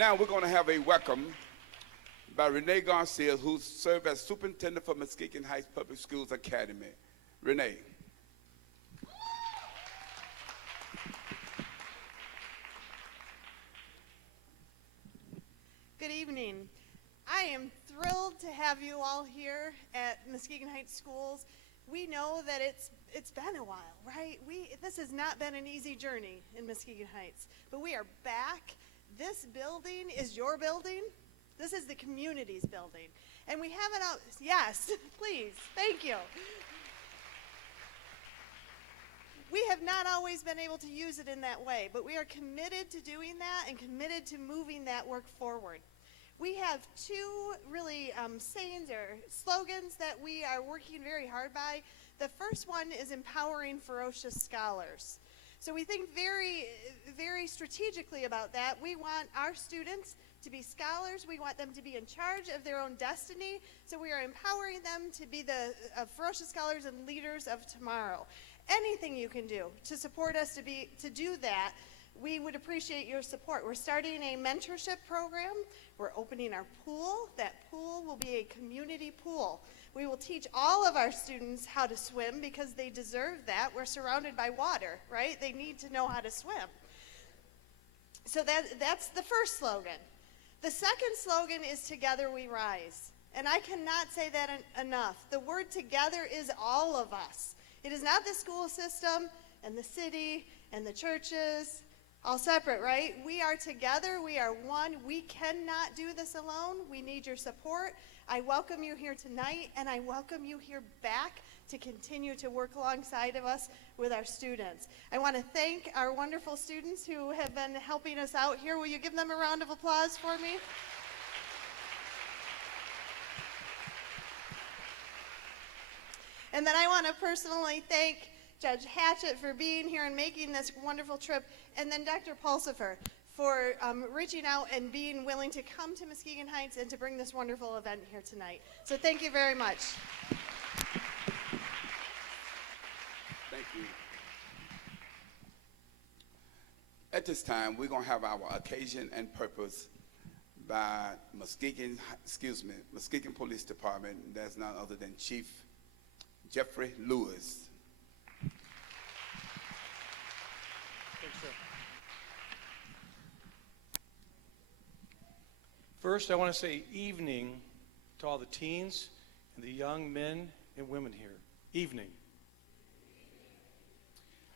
Now we're going to have a welcome by Renee Garcia, who served as superintendent for Muskegon Heights Public Schools Academy. Renee. Good evening. I am thrilled to have you all here at Muskegon Heights Schools. We know that it's been a while, right? This has not been an easy journey in Muskegon Heights, but we are back. This building is your building. This is the community's building. And we have it out, yes, please, thank you. We have not always been able to use it in that way, but we are committed to doing that and committed to moving that work forward. We have two really sayings or slogans that we are working very hard by. The first one is empowering ferocious scholars. So we think very, very strategically about that. We want our students to be scholars. We want them to be in charge of their own destiny. So we are empowering them to be the ferocious scholars and leaders of tomorrow. Anything you can do to support us to do that, we would appreciate your support. We're starting a mentorship program. We're opening our pool. That pool will be a community pool. We will teach all of our students how to swim because they deserve that. We're surrounded by water, right? They need to know how to swim. So that's the first slogan. The second slogan is Together We Rise. And I cannot say that enough. The word together is all of us. It is not the school system and the city and the churches, all separate, right? We are together. We are one. We cannot do this alone. We need your support. I welcome you here tonight, and I welcome you here back to continue to work alongside of us with our students. I want to thank our wonderful students who have been helping us out here. Will you give them a round of applause for me? And then I want to personally thank Judge Haatchett for being here and making this wonderful trip, and then Dr. Pulsifer for reaching out and being willing to come to Muskegon Heights and to bring this wonderful event here tonight. So thank you very much. Thank you. At this time, we're going to have our occasion and purpose by Muskegon Police Department. That's none other than Chief Jeffrey Lewis. Thanks, sir. First, I want to say evening to all the teens and the young men and women here. Evening.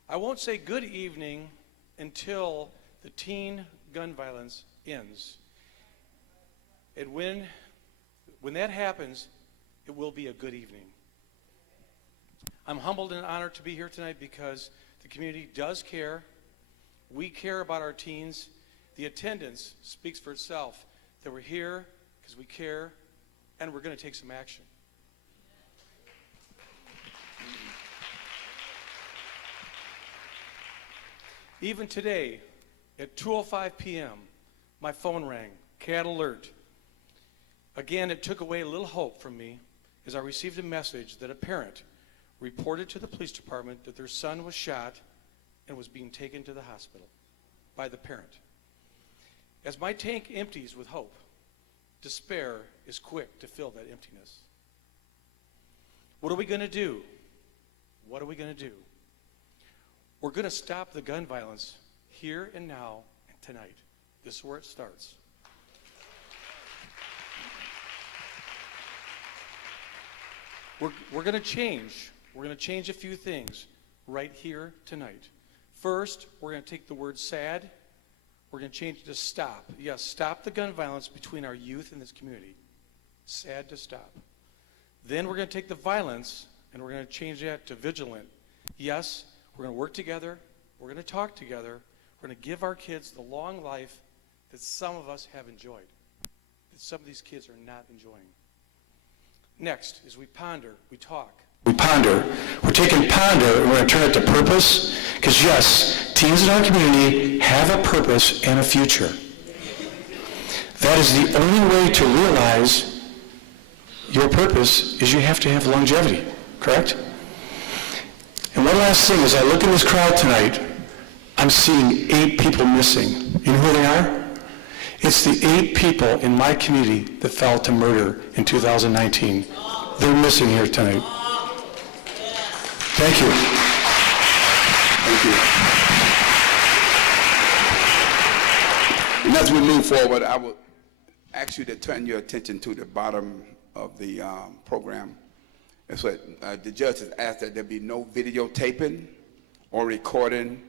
I won't say good evening until the teen gun violence ends. And when that happens, it will be a good evening. I'm humbled and honored to be here tonight because the community does care. We care about our teens. The attendance speaks for itself, that we're here because we care, and we're going to take some action. Even today, at 2:05 p.m., my phone rang, CAT alert. Again, it took away a little hope from me as I received a message that a parent reported to the police department that their son was shot and was being taken to the hospital by the parent. As my tank empties with hope, despair is quick to fill that emptiness. What are we going to do? What are we going to do? We're going to stop the gun violence here and now and tonight. This is where it starts. We're going to change. We're going to change a few things right here tonight. First, we're going to take the word sad. We're going to change it to stop. Yes, stop the gun violence between our youth in this community. Sad to stop. Then we're going to take the violence and we're going to change that to vigilant. Yes, we're going to work together. We're going to talk together. We're going to give our kids the long life that some of us have enjoyed, that some of these kids are not enjoying. Next, as we ponder, we talk. We ponder. We're taking ponder and we're going to turn it to purpose. Because yes, teens in our community have a purpose and a future. That is the only way to realize your purpose is you have to have longevity, correct? And one last thing, as I look in this crowd tonight, I'm seeing 8 people missing. You know who they are? It's the 8 people in my community that fell to murder in 2019. They're missing here tonight. Thank you. Thank you. And as we move forward, I will ask you to turn your attention to the bottom of the program. That's what the judge has asked, that there be no videotaping or recording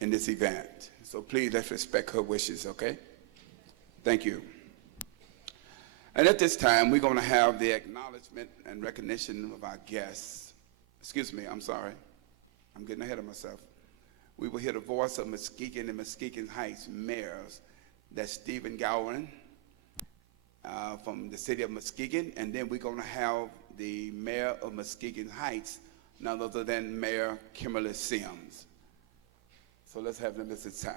in this event. So please, let's respect her wishes, okay? Thank you. And at this time, we're going to have the acknowledgement and recognition of our guests. Excuse me, I'm sorry. I'm getting ahead of myself. We will hear the voice of Muskegon and Muskegon Heights mayors. That's Stephen Gowan from the city of Muskegon. And then we're going to have the mayor of Muskegon Heights, none other than Mayor Kimberly Sims. So let's have them at this time.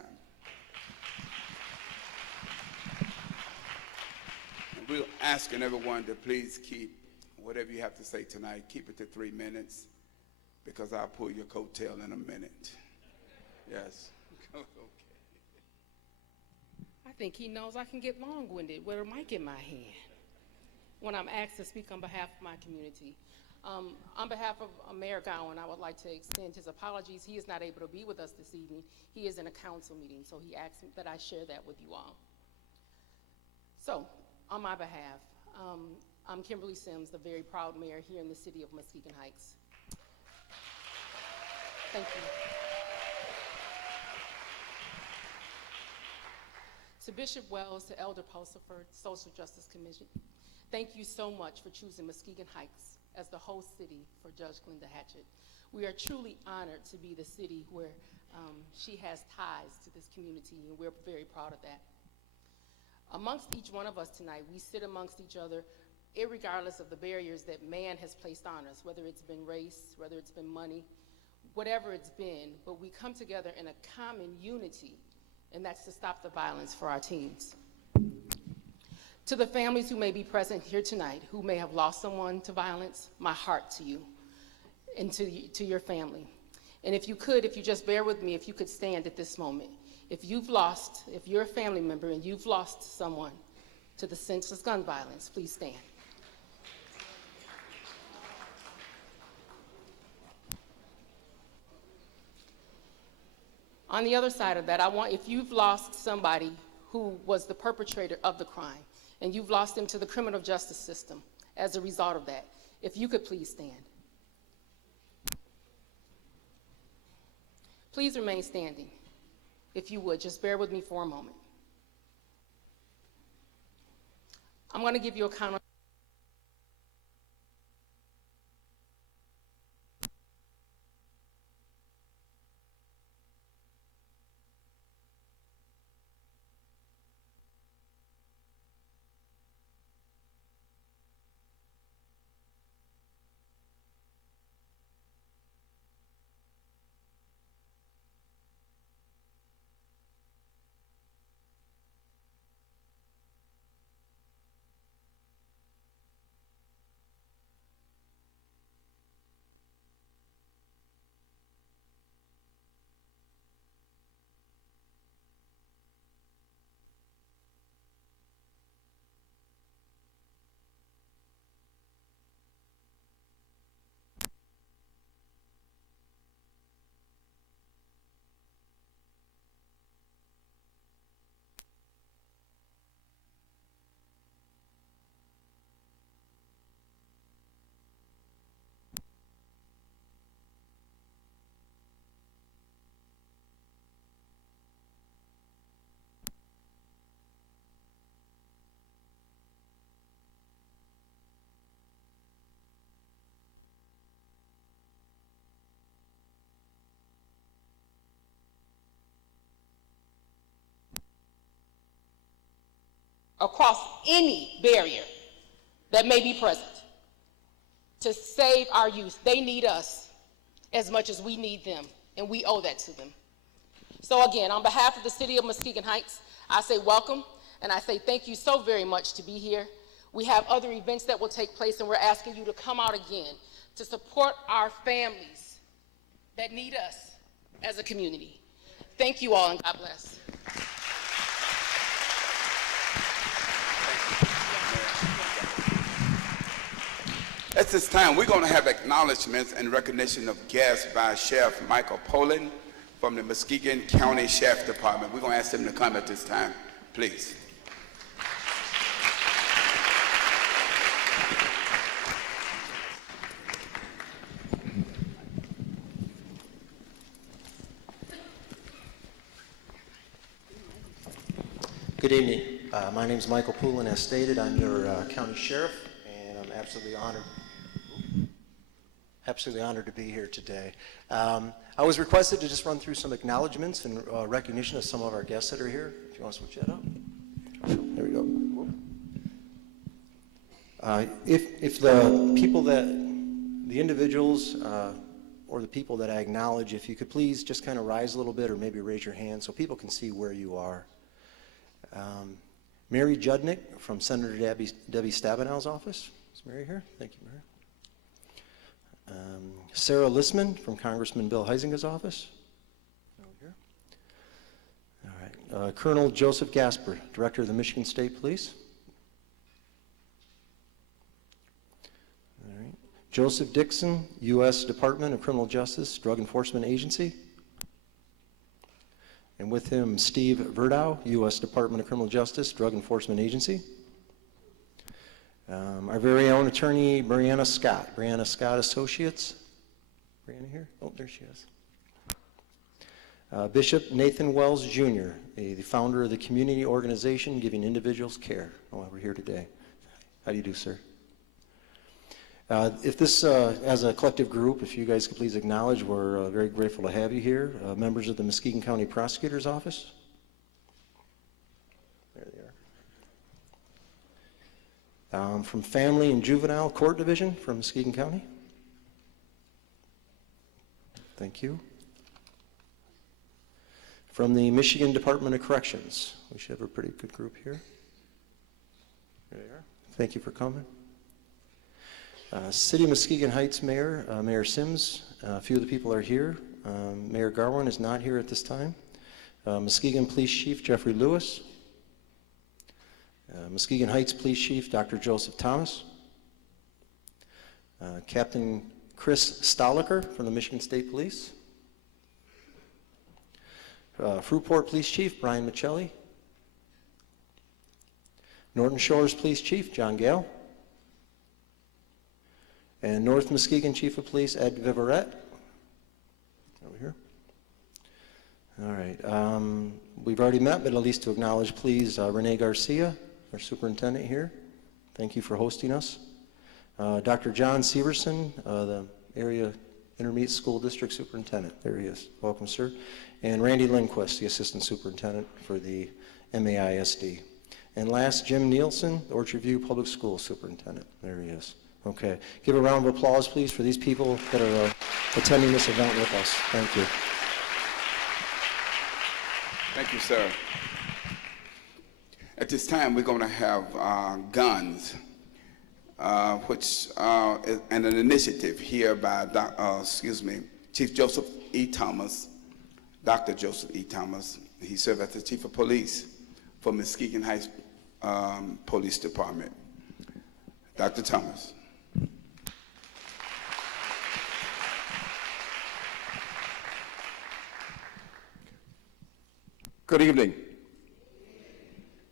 And we're asking everyone to please keep whatever you have to say tonight, keep it to 3 minutes, because I'll pull your coattail in a minute. Yes. Okay. I think he knows I can get long-winded with a mic in my hand when I'm asked to speak on behalf of my community. On behalf of Mayor Gowan, I would like to extend his apologies. He is not able to be with us this evening. He is in a council meeting, so he asked me that I share that with you all. So, on my behalf, I'm Kimberly Sims, the very proud mayor here in the city of Muskegon Heights. Thank you. To Bishop Wells, to Elder Pulsiford, Social Justice Commission, thank you so much for choosing Muskegon Heights as the host city for Judge Glenda Haatchett. We are truly honored to be the city where she has ties to this community, and we're very proud of that. Amongst each one of us tonight, we sit amongst each other, irregardless of the barriers that man has placed on us, whether it's been race, whether it's been money, whatever it's been, but we come together in a common unity, and that's to stop the violence for our teens. To the families who may be present here tonight, who may have lost someone to violence, my heart to you and to your family. And if you just bear with me, if you could stand at this moment. If you're a family member and you've lost someone to the senseless gun violence, please stand. On the other side of that, if you've lost somebody who was the perpetrator of the crime, and you've lost them to the criminal justice system as a result of that, if you could please stand. Please remain standing. If you would, just bear with me for a moment. I'm going to give you a count. Across any barrier that may be present to save our youth. They need us as much as we need them, and we owe that to them. So again, on behalf of the city of Muskegon Heights, I say welcome, and I say thank you so very much to be here. We have other events that will take place, and we're asking you to come out again to support our families that need us as a community. Thank you all, and God bless. At this time, we're going to have acknowledgments and recognition of guests by Sheriff Michael Poland from the Muskegon County Sheriff Department. We're going to ask them to come at this time, please. Good evening. My name is Michael Poulin. As stated, I'm your county sheriff, and I'm absolutely honored to be here today. I was requested to just run through some acknowledgments and recognition of some of our guests that are here. If you want to switch that up. There we go. If the people the individuals or the people that I acknowledge, if you could please just kind of rise a little bit or maybe raise your hand so people can see where you are. Mary Judnick from Senator Debbie Stabenow's office. Is Mary here? Thank you, Mary. Sarah Lissman from Congressman Bill Heisinga's office. Over here. All right. Colonel Joseph Gasper, Director of the Michigan State Police. All right. Joseph Dixon, U.S. Department of Criminal Justice, Drug Enforcement Agency. And with him, Steve Verdow, U.S. Department of Criminal Justice, Drug Enforcement Agency. Our very own attorney, Brianna Scott Associates. Brianna here? Oh, there she is. Bishop Nathan Wells, Jr., the founder of the community organization Giving Individuals Care. Oh, we're here today. How do you do, sir? If this, as a collective group, if you guys could please acknowledge, we're very grateful to have you here. Members of the Muskegon County Prosecutor's Office. There they are. From Family and Juvenile Court Division from Muskegon County. Thank you. From the Michigan Department of Corrections. We should have a pretty good group here. There they are. Thank you for coming. City of Muskegon Heights Mayor, Mayor Sims, a few of the people are here. Mayor Garwin is not here at this time. Muskegon Police Chief Jeffrey Lewis. Muskegon Heights Police Chief Dr. Joseph Thomas. Captain Chris Stoliker from the Michigan State Police. Fruitport Police Chief Brian Michelli. Norton Shores Police Chief John Gale. And North Muskegon Chief of Police Ed Viverette. Over here. All right. We've already met, but at least to acknowledge, please, Renee Garcia, our superintendent here. Thank you for hosting us. Dr. John Severson, the area intermediate school district superintendent. There he is. Welcome, sir. And Randy Lindquist, the assistant superintendent for the MAISD. And last, Jim Nielsen, the Orchard View Public School superintendent. There he is. Okay. Give a round of applause, please, for these people that are attending this event with us. Thank you. Thank you, sir. At this time, we're going to have guns, which is an initiative here by Chief Joseph E. Thomas, Dr. Joseph E. Thomas. He served as the Chief of Police for Muskegon Heights Police Department. Dr. Thomas. Good evening.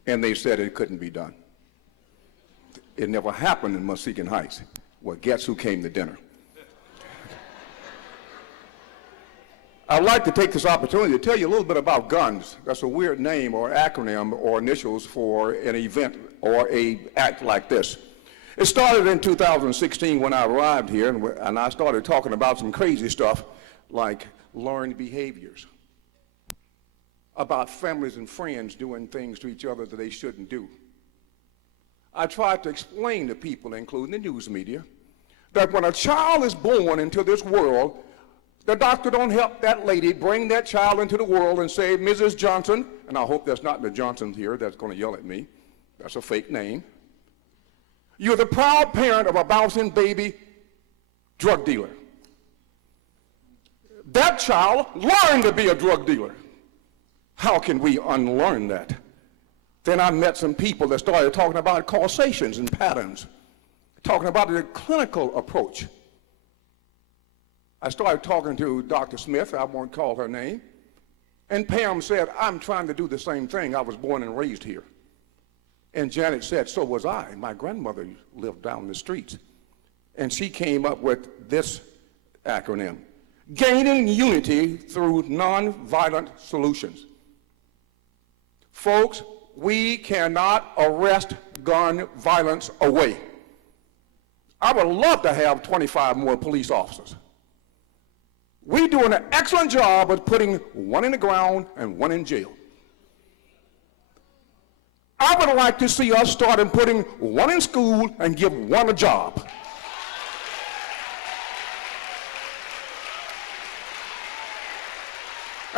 And they said it couldn't be done. It never happened in Muskegon Heights. Well, guess who came to dinner? I'd like to take this opportunity to tell you a little bit about guns. That's a weird name or acronym or initials for an event or a act like this. It started in 2016 when I arrived here, and I started talking about some crazy stuff like learned behaviors, about families and friends doing things to each other that they shouldn't do. I tried to explain to people, including the news media, that when a child is born into this world, the doctor don't help that lady bring that child into the world and say, Mrs. Johnson, and I hope that's not the Johnsons here that's going to yell at me. That's a fake name. You're the proud parent of a bouncing baby drug dealer. That child learned to be a drug dealer. How can we unlearn that? Then I met some people that started talking about causations and patterns. talking about the clinical approach. I started talking to Dr. Smith, I won't call her name, and Pam said, I'm trying to do the same thing. I was born and raised here. And Janet said, so was I. My grandmother lived down the street. And she came up with this acronym: Gaining Unity Through Nonviolent Solutions. Folks, we cannot arrest gun violence away. I would love to have 25 more police officers. We're doing an excellent job of putting one in the ground and one in jail. I would like to see us start putting one in school and give one a job.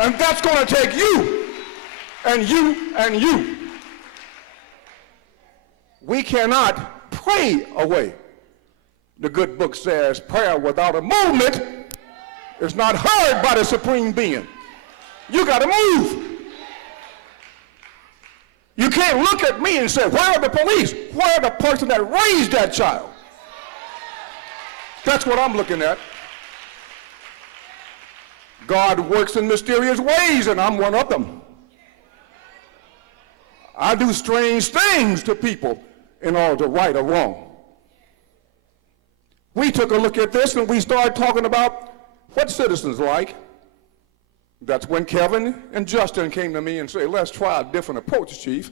And that's going to take you and you and you. We cannot pray away. The good book says prayer without a movement is not heard by the supreme being. You got to move. You can't look at me and say, where are the police? Where are the person that raised that child? That's what I'm looking at. God works in mysterious ways, and I'm one of them. I do strange things to people in order to right or wrong. We took a look at this and we started talking about what citizens like. That's when Kevin and Justin came to me and said, let's try a different approach, Chief.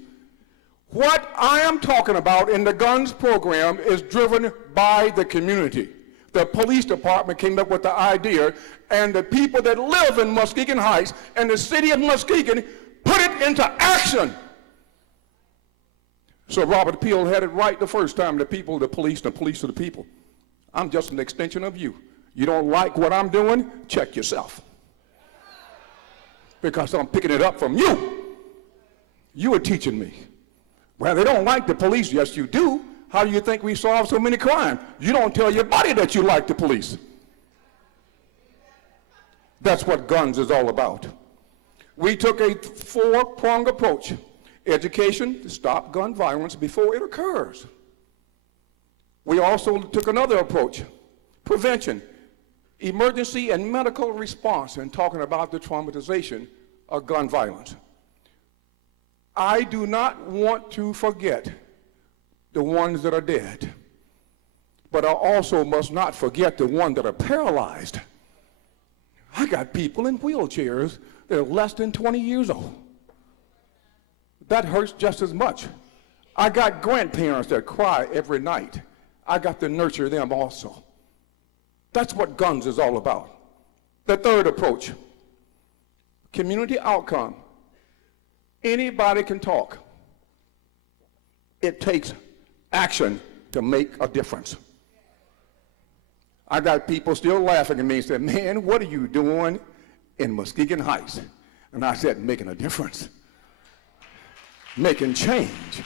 What I am talking about in the guns program is driven by the community. The police department came up with the idea, and the people that live in Muskegon Heights and the city of Muskegon put it into action. So Robert Peel had it right the first time: the people, the police are the people. I'm just an extension of you. You don't like what I'm doing? Check yourself. Because I'm picking it up from you. You are teaching me. Well, they don't like the police. Yes, you do. How do you think we solve so many crimes? You don't tell your body that you like the police. That's what guns is all about. We took a four-pronged approach. Education to stop gun violence before it occurs. We also took another approach: prevention, emergency and medical response, and talking about the traumatization of gun violence. I do not want to forget the ones that are dead, but I also must not forget the ones that are paralyzed. I got people in wheelchairs that are less than 20 years old. That hurts just as much. I got grandparents that cry every night. I got to nurture them also. That's what guns is all about. The third approach: community outcome. Anybody can talk. It takes action to make a difference. I got people still laughing at me and saying, man, what are you doing in Muskegon Heights? And I said, making a difference. Making change.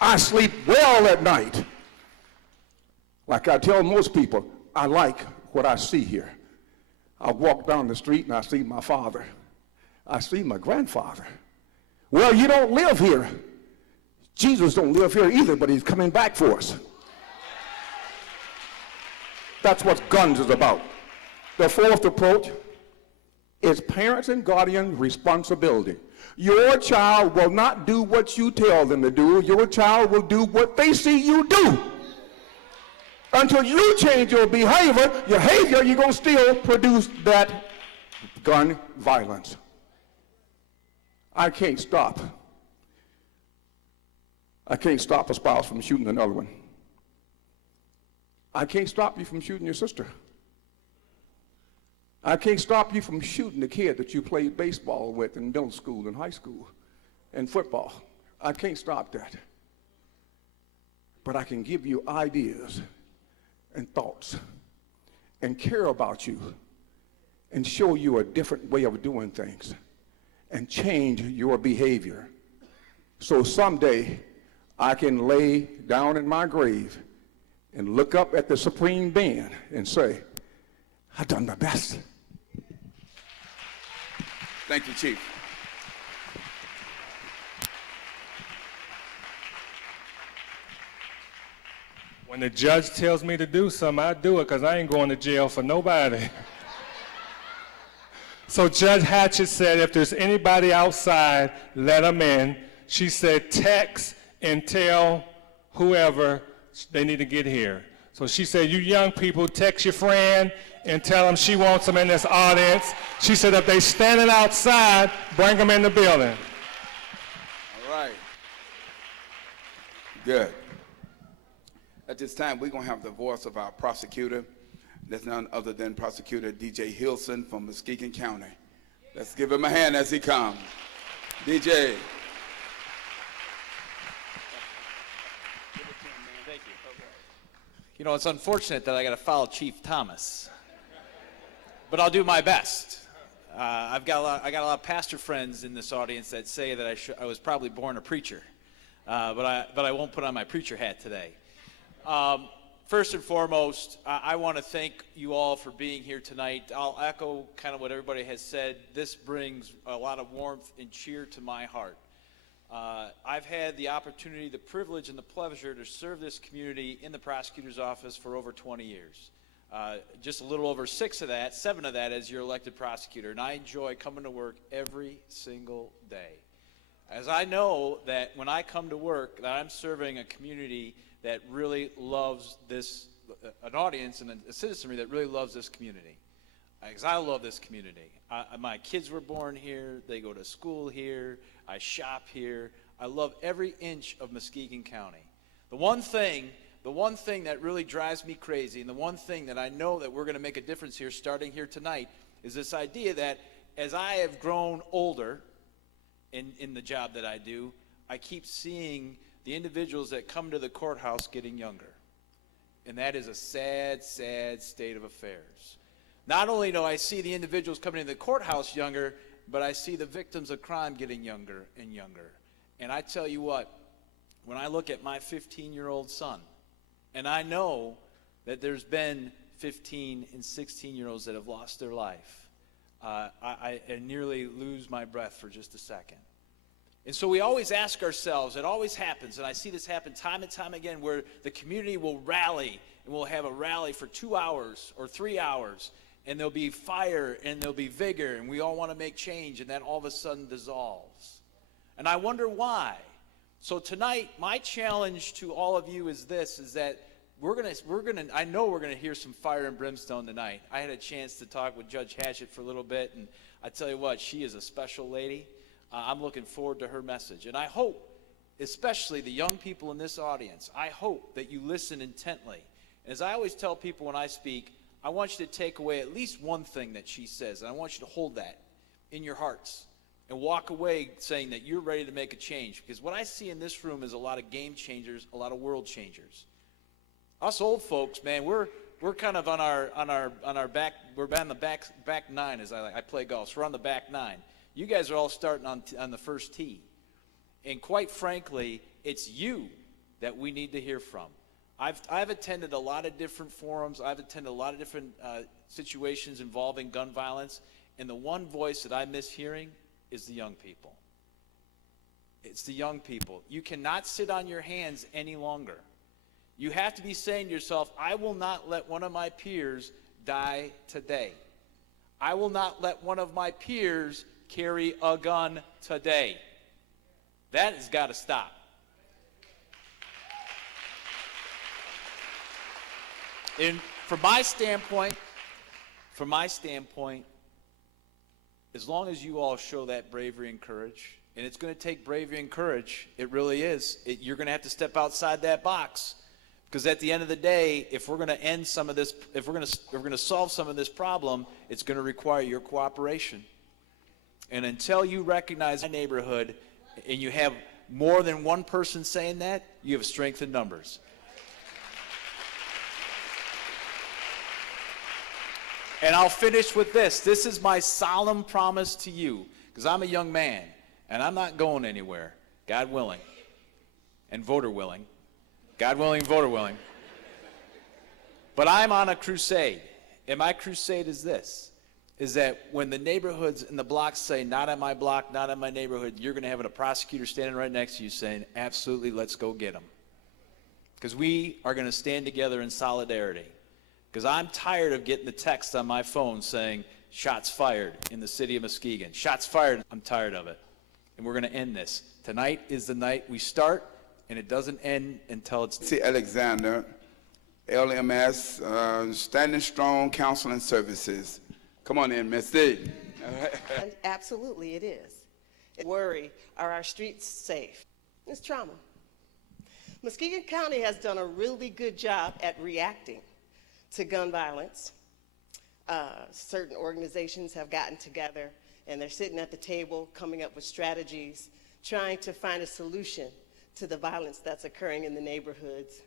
I sleep well at night. Like I tell most people, I like what I see here. I walk down the street and I see my father. I see my grandfather. Well, you don't live here. Jesus don't live here either, but he's coming back for us. That's what guns is about. The fourth approach is parents and guardian responsibility. Your child will not do what you tell them to do. Your child will do what they see you do. Until you change your behavior, you're going to still produce that gun violence. I can't stop a spouse from shooting another one. I can't stop you from shooting your sister. I can't stop you from shooting the kid that you played baseball with in middle school and high school and football. I can't stop that. But I can give you ideas and thoughts and care about you and show you a different way of doing things and change your behavior. So someday I can lay down in my grave and look up at the supreme being and say, I've done my best. Thank you, Chief. When the judge tells me to do something, I do it because I ain't going to jail for nobody. So Judge Haatchett said, if there's anybody outside, let them in. She said, text and tell whoever they need to get here. So she said, you young people, text your friend and tell them she wants them in this audience. She said, if they standing outside, bring them in the building. All right. Good. At this time, we're going to have the voice of our prosecutor. That's none other than Prosecutor DJ Hilson from Muskegon County. Let's give him a hand as he comes. DJ. Thank you. You know, it's unfortunate that I got to follow Chief Thomas, but I'll do my best. I got a lot of pastor friends in this audience that say that I was probably born a preacher, but I won't put on my preacher hat today. First and foremost, I want to thank you all for being here tonight. I'll echo kind of what everybody has said. This brings a lot of warmth and cheer to my heart. I've had the opportunity, the privilege, and the pleasure to serve this community in the prosecutor's office for over 20 years. Just a little over 7 of that as your elected prosecutor, and I enjoy coming to work every single day. As I know that when I come to work, that I'm serving a community that really loves this, an audience and a citizenry that really loves this community. Because I love this community. My kids were born here, they go to school here, I shop here. I love every inch of Muskegon County. The one thing that really drives me crazy, and the one thing that I know that we're going to make a difference here starting here tonight, is this idea that as I have grown older in the job that I do, I keep seeing the individuals that come to the courthouse getting younger. And that is a sad, sad state of affairs. Not only do I see the individuals coming to the courthouse younger, but I see the victims of crime getting younger and younger. And I tell you what, when I look at my 15-year-old son, and I know that there's been 15 and 16-year-olds that have lost their life, I nearly lose my breath for just a second. And so we always ask ourselves, it always happens, and I see this happen time and time again, where the community will rally, and we'll have a rally for 2 hours or 3 hours, and there'll be fire and there'll be vigor, and we all want to make change, and that all of a sudden dissolves. And I wonder why. So tonight, my challenge to all of you is this, is that I know we're gonna hear some fire and brimstone tonight. I had a chance to talk with Judge Haatchett for a little bit, and I tell you what, she is a special lady. I'm looking forward to her message. And I hope, especially the young people in this audience, I hope that you listen intently. As I always tell people when I speak, I want you to take away at least one thing that she says, and I want you to hold that in your hearts and walk away saying that you're ready to make a change. Because what I see in this room is a lot of game changers, a lot of world changers. Us old folks, man, we're kind of on our back. We're on the back nine, as I play golf. So we're on the back nine. You guys are all starting on the first tee. And quite frankly, it's you that we need to hear from. I've attended a lot of different forums. I've attended a lot of different situations involving gun violence. And the one voice that I miss hearing is the young people. It's the young people. You cannot sit on your hands any longer. You have to be saying to yourself, I will not let one of my peers die today. I will not let one of my peers carry a gun today. That has got to stop. And from my standpoint, as long as you all show that bravery and courage, and it's going to take bravery and courage, it really is. You're going to have to step outside that box, because at the end of the day, if we're going to end some of this, if we're going to solve some of this problem, it's going to require your cooperation. And until you recognize a neighborhood, and you have more than one person saying that, you have strength in numbers. And I'll finish with this. This is my solemn promise to you, because I'm a young man, and I'm not going anywhere, God willing, and voter willing. God willing, voter willing. But I'm on a crusade, and my crusade is this, is that when the neighborhoods and the blocks say, not on my block, not in my neighborhood, you're going to have a prosecutor standing right next to you saying, absolutely, let's go get them. because we are going to stand together in solidarity. Because I'm tired of getting the text on my phone saying, shots fired in the city of Muskegon. Shots fired. I'm tired of it. And we're going to end this. Tonight is the night we start, and it doesn't end until it's... See Alexander, LMS, Standing Strong Counseling Services. Come on in, Miss D. And absolutely it is. Worry, are our streets safe? It's trauma. Muskegon County has done a really good job at reacting to gun violence. Certain organizations have gotten together and they're sitting at the table coming up with strategies, trying to find a solution to the violence that's occurring in the neighborhoods.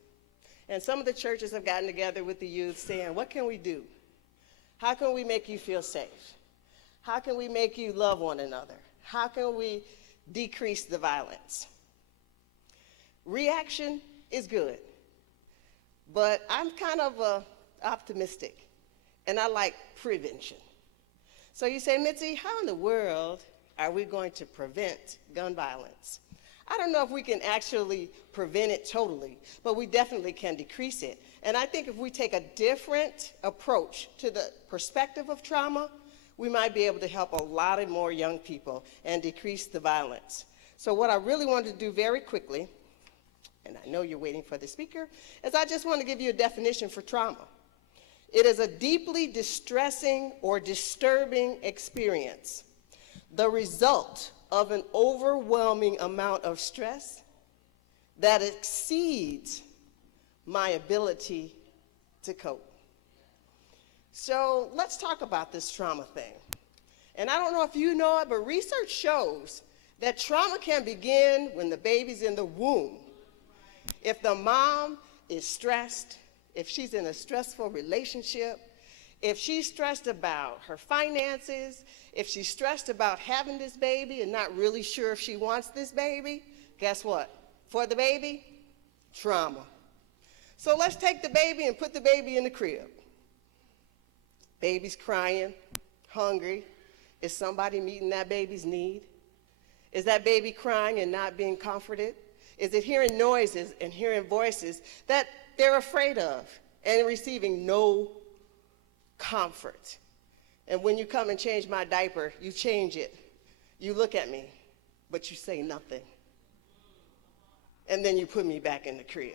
And some of the churches have gotten together with the youth saying, what can we do? How can we make you feel safe? How can we make you love one another? How can we decrease the violence? Reaction is good, but I'm kind of optimistic, and I like prevention. So you say, Mitzi, how in the world are we going to prevent gun violence? I don't know if we can actually prevent it totally, but we definitely can decrease it. And I think if we take a different approach to the perspective of trauma, we might be able to help a lot of more young people and decrease the violence. So what I really wanted to do very quickly, and I know you're waiting for the speaker, is I just want to give you a definition for trauma. It is a deeply distressing or disturbing experience, the result of an overwhelming amount of stress that exceeds my ability to cope. So let's talk about this trauma thing. And I don't know if you know it, but research shows that trauma can begin when the baby's in the womb. If the mom is stressed, if she's in a stressful relationship, if she's stressed about her finances, if she's stressed about having this baby and not really sure if she wants this baby, guess what? For the baby, trauma. So let's take the baby and put the baby in the crib. Baby's crying, hungry. Is somebody meeting that baby's need? Is that baby crying and not being comforted? Is it hearing noises and hearing voices that they're afraid of and receiving no comfort? And when you come and change my diaper, you change it. You look at me, but you say nothing. And then you put me back in the crib.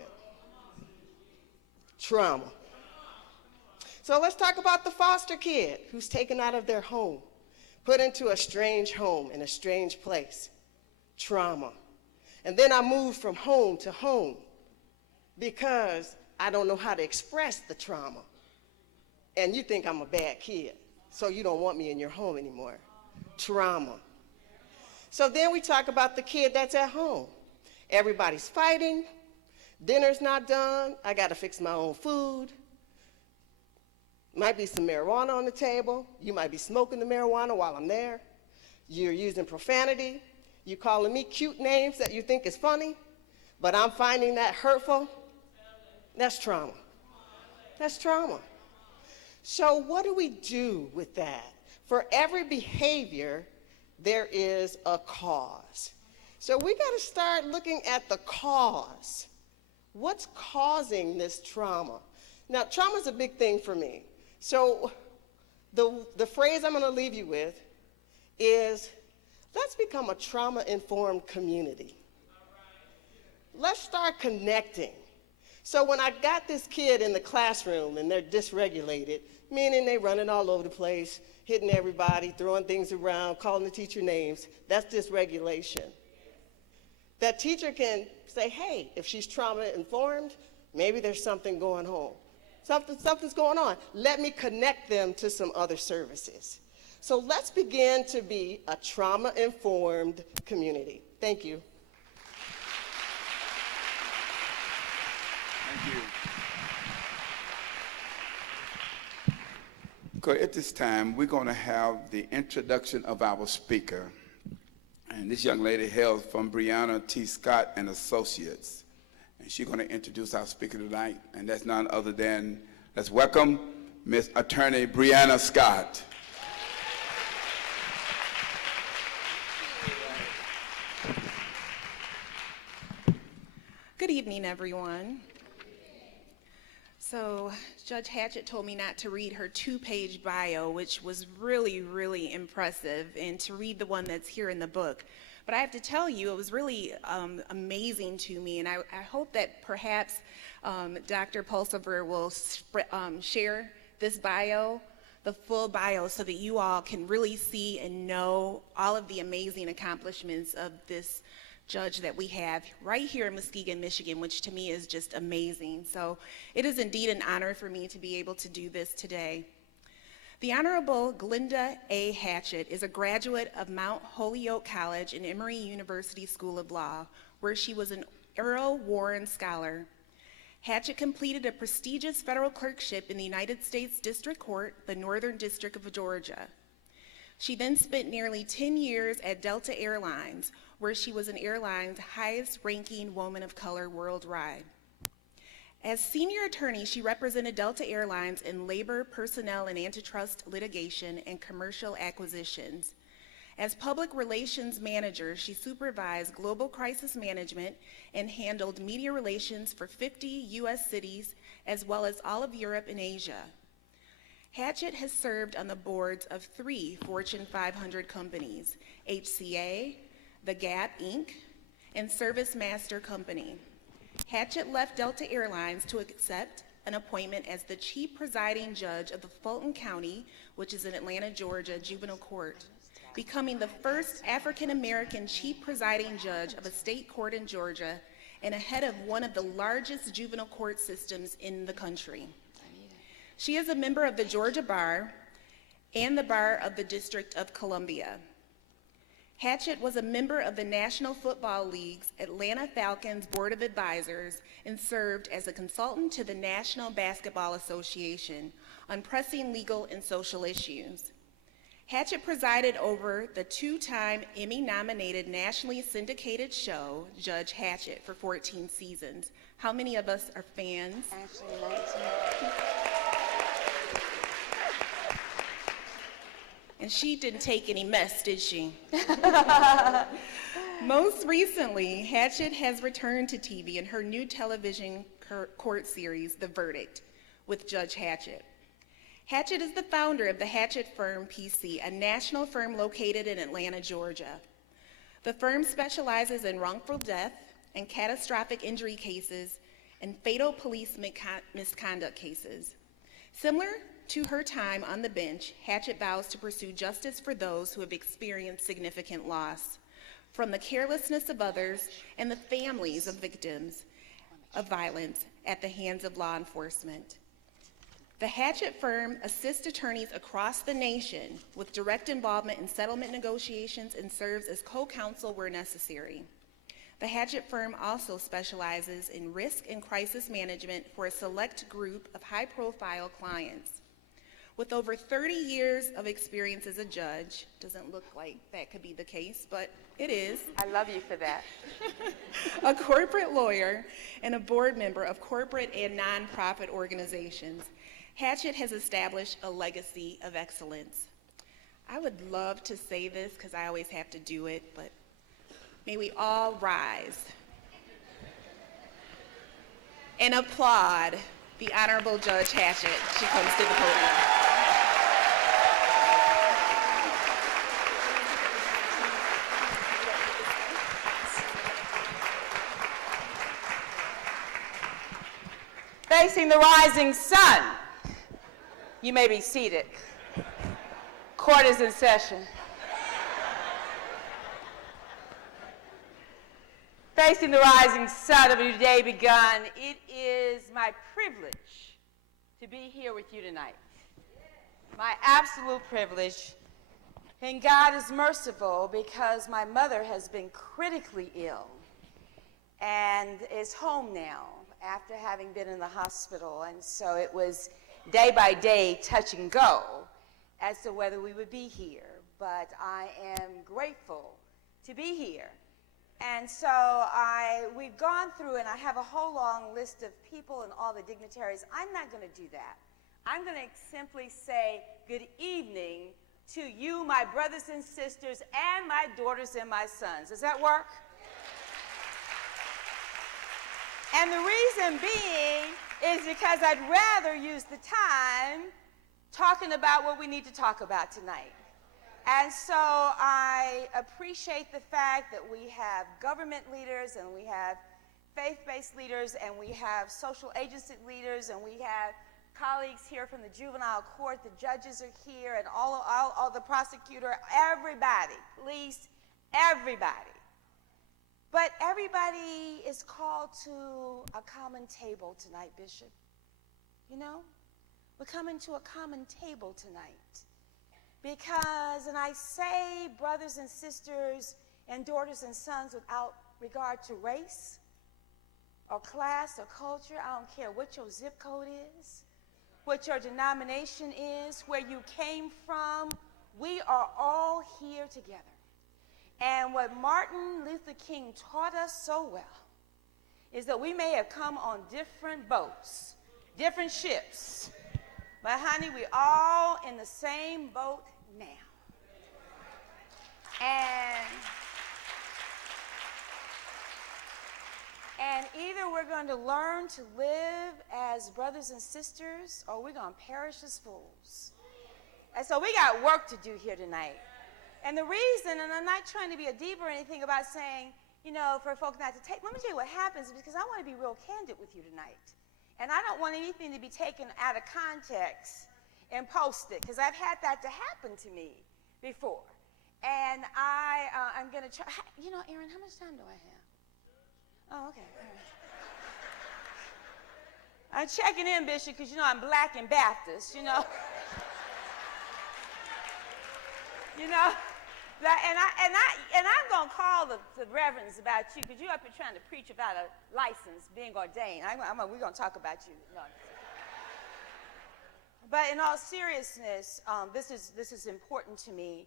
Trauma. So let's talk about the foster kid who's taken out of their home, put into a strange home in a strange place. Trauma. And then I moved from home to home because I don't know how to express the trauma. And you think I'm a bad kid, so you don't want me in your home anymore. Trauma. So then we talk about the kid that's at home. Everybody's fighting, dinner's not done, I gotta fix my own food. Might be some marijuana on the table, you might be smoking the marijuana while I'm there. You're using profanity, you calling me cute names that you think is funny, but I'm finding that hurtful. That's trauma. That's trauma. So what do we do with that? For every behavior, there is a cause. So we got to start looking at the cause. What's causing this trauma? Now, trauma is a big thing for me. So the phrase I'm going to leave you with is, let's become a trauma-informed community. Let's start connecting. So when I got this kid in the classroom and they're dysregulated, meaning they're running all over the place, hitting everybody, throwing things around, calling the teacher names, that's dysregulation. That teacher can say, hey, if she's trauma-informed, maybe there's something going on. Something's going on. Let me connect them to some other services. So let's begin to be a trauma-informed community. Thank you. Thank you. Okay, at this time, we're going to have the introduction of our speaker. And this young lady hails from Brianna T. Scott and Associates. And she's going to introduce our speaker tonight. And that's none other than, let's welcome Miss Attorney Brianna Scott. Good evening, everyone. So Judge Haatchett told me not to read her 2-page bio, which was really, really impressive, and to read the one that's here in the book. But I have to tell you, it was really amazing to me, and I hope that perhaps Dr. Pulsifer will share this bio, the full bio, so that you all can really see and know all of the amazing accomplishments of this judge that we have right here in Muskegon, Michigan, which to me is just amazing. So it is indeed an honor for me to be able to do this today. The Honorable Glenda A. Haatchett is a graduate of Mount Holyoke College and Emory University School of Law, where she was an Earl Warren Scholar. Haatchett completed a prestigious federal clerkship in the United States District Court, the Northern District of Georgia. She then spent nearly 10 years at Delta Airlines, where she was an airline's highest-ranking woman of color worldwide. As senior attorney, she represented Delta Airlines in labor, personnel, and antitrust litigation and commercial acquisitions. As public relations manager, she supervised global crisis management and handled media relations for 50 U.S. cities, as well as all of Europe and Asia. Haatchett has served on the boards of 3 Fortune 500 companies, HCA, The Gap, Inc., and Service Master Company. Haatchett left Delta Airlines to accept an appointment as the chief presiding judge of the Fulton County, which is in Atlanta, Georgia, Juvenile Court, becoming the first African-American chief presiding judge of a state court in Georgia and ahead of one of the largest juvenile court systems in the country. She is a member of the Georgia Bar and the Bar of the District of Columbia. Haatchett was a member of the National Football League's Atlanta Falcons Board of Advisors and served as a consultant to the National Basketball Association on pressing legal and social issues. Haatchett presided over the 2-time Emmy-nominated nationally syndicated show, Judge Haatchett, for 14 seasons. How many of us are fans? Actually, 19. And she didn't take any mess, did she? Most recently, Haatchett has returned to TV in her new television court series, The Verdict, with Judge Haatchett. Haatchett is the founder of the Haatchett Firm PC, a national firm located in Atlanta, Georgia. The firm specializes in wrongful death and catastrophic injury cases and fatal police misconduct cases. Similar to her time on the bench, Haatchett vows to pursue justice for those who have experienced significant loss, from the carelessness of others and the families of victims of violence at the hands of law enforcement. The Haatchett firm assists attorneys across the nation with direct involvement in settlement negotiations and serves as co-counsel where necessary. The Haatchett firm also specializes in risk and crisis management for a select group of high-profile clients. With over 30 years of experience as a judge, doesn't look like that could be the case, but it is. I love you for that. A corporate lawyer and a board member of corporate and nonprofit organizations, Haatchett has established a legacy of excellence. I would love to say this because I always have to do it, but may we all rise and applaud the Honorable Judge Haatchett. She comes to the podium. Facing the rising sun. You may be seated. Court is in session. Facing the rising sun of a new day begun, it is my privilege to be here with you tonight. My absolute privilege. And God is merciful because my mother has been critically ill and is home now after having been in the hospital. And so it was day by day touch and go as to whether we would be here. But I am grateful to be here. And so we've gone through, and I have a whole long list of people and all the dignitaries. I'm not going to do that. I'm going to simply say good evening to you, my brothers and sisters, and my daughters and my sons. Does that work? And the reason being is because I'd rather use the time talking about what we need to talk about tonight. And so I appreciate the fact that we have government leaders and we have faith-based leaders and we have social agency leaders and we have colleagues here from the juvenile court, the judges are here, and all the prosecutor, everybody, police, everybody. But everybody is called to a common table tonight, Bishop. You know? We're coming to a common table tonight. Because, and I say brothers and sisters and daughters and sons without regard to race or class or culture, I don't care what your zip code is, what your denomination is, where you came from, we are all here together. And what Martin Luther King taught us so well is that we may have come on different boats, different ships, but honey, we all in the same boat now. And either we're going to learn to live as brothers and sisters or we're going to perish as fools. And so we got work to do here tonight. And the reason, and I'm not trying to be a diva or anything about saying, you know, for folks not to take, let me tell you what happens because I want to be real candid with you tonight. And I don't want anything to be taken out of context and posted because I've had that to happen to me before. And I'm going to try, you know, Aaron, how much time do I have? Oh, okay. All right. I'm checking in, Bishop, because, you know, I'm black and Baptist, you know. You know, and I'm going to call the reverends about you because you're up here trying to preach about a license being ordained. We're going to talk about you. No. But in all seriousness, this is important to me.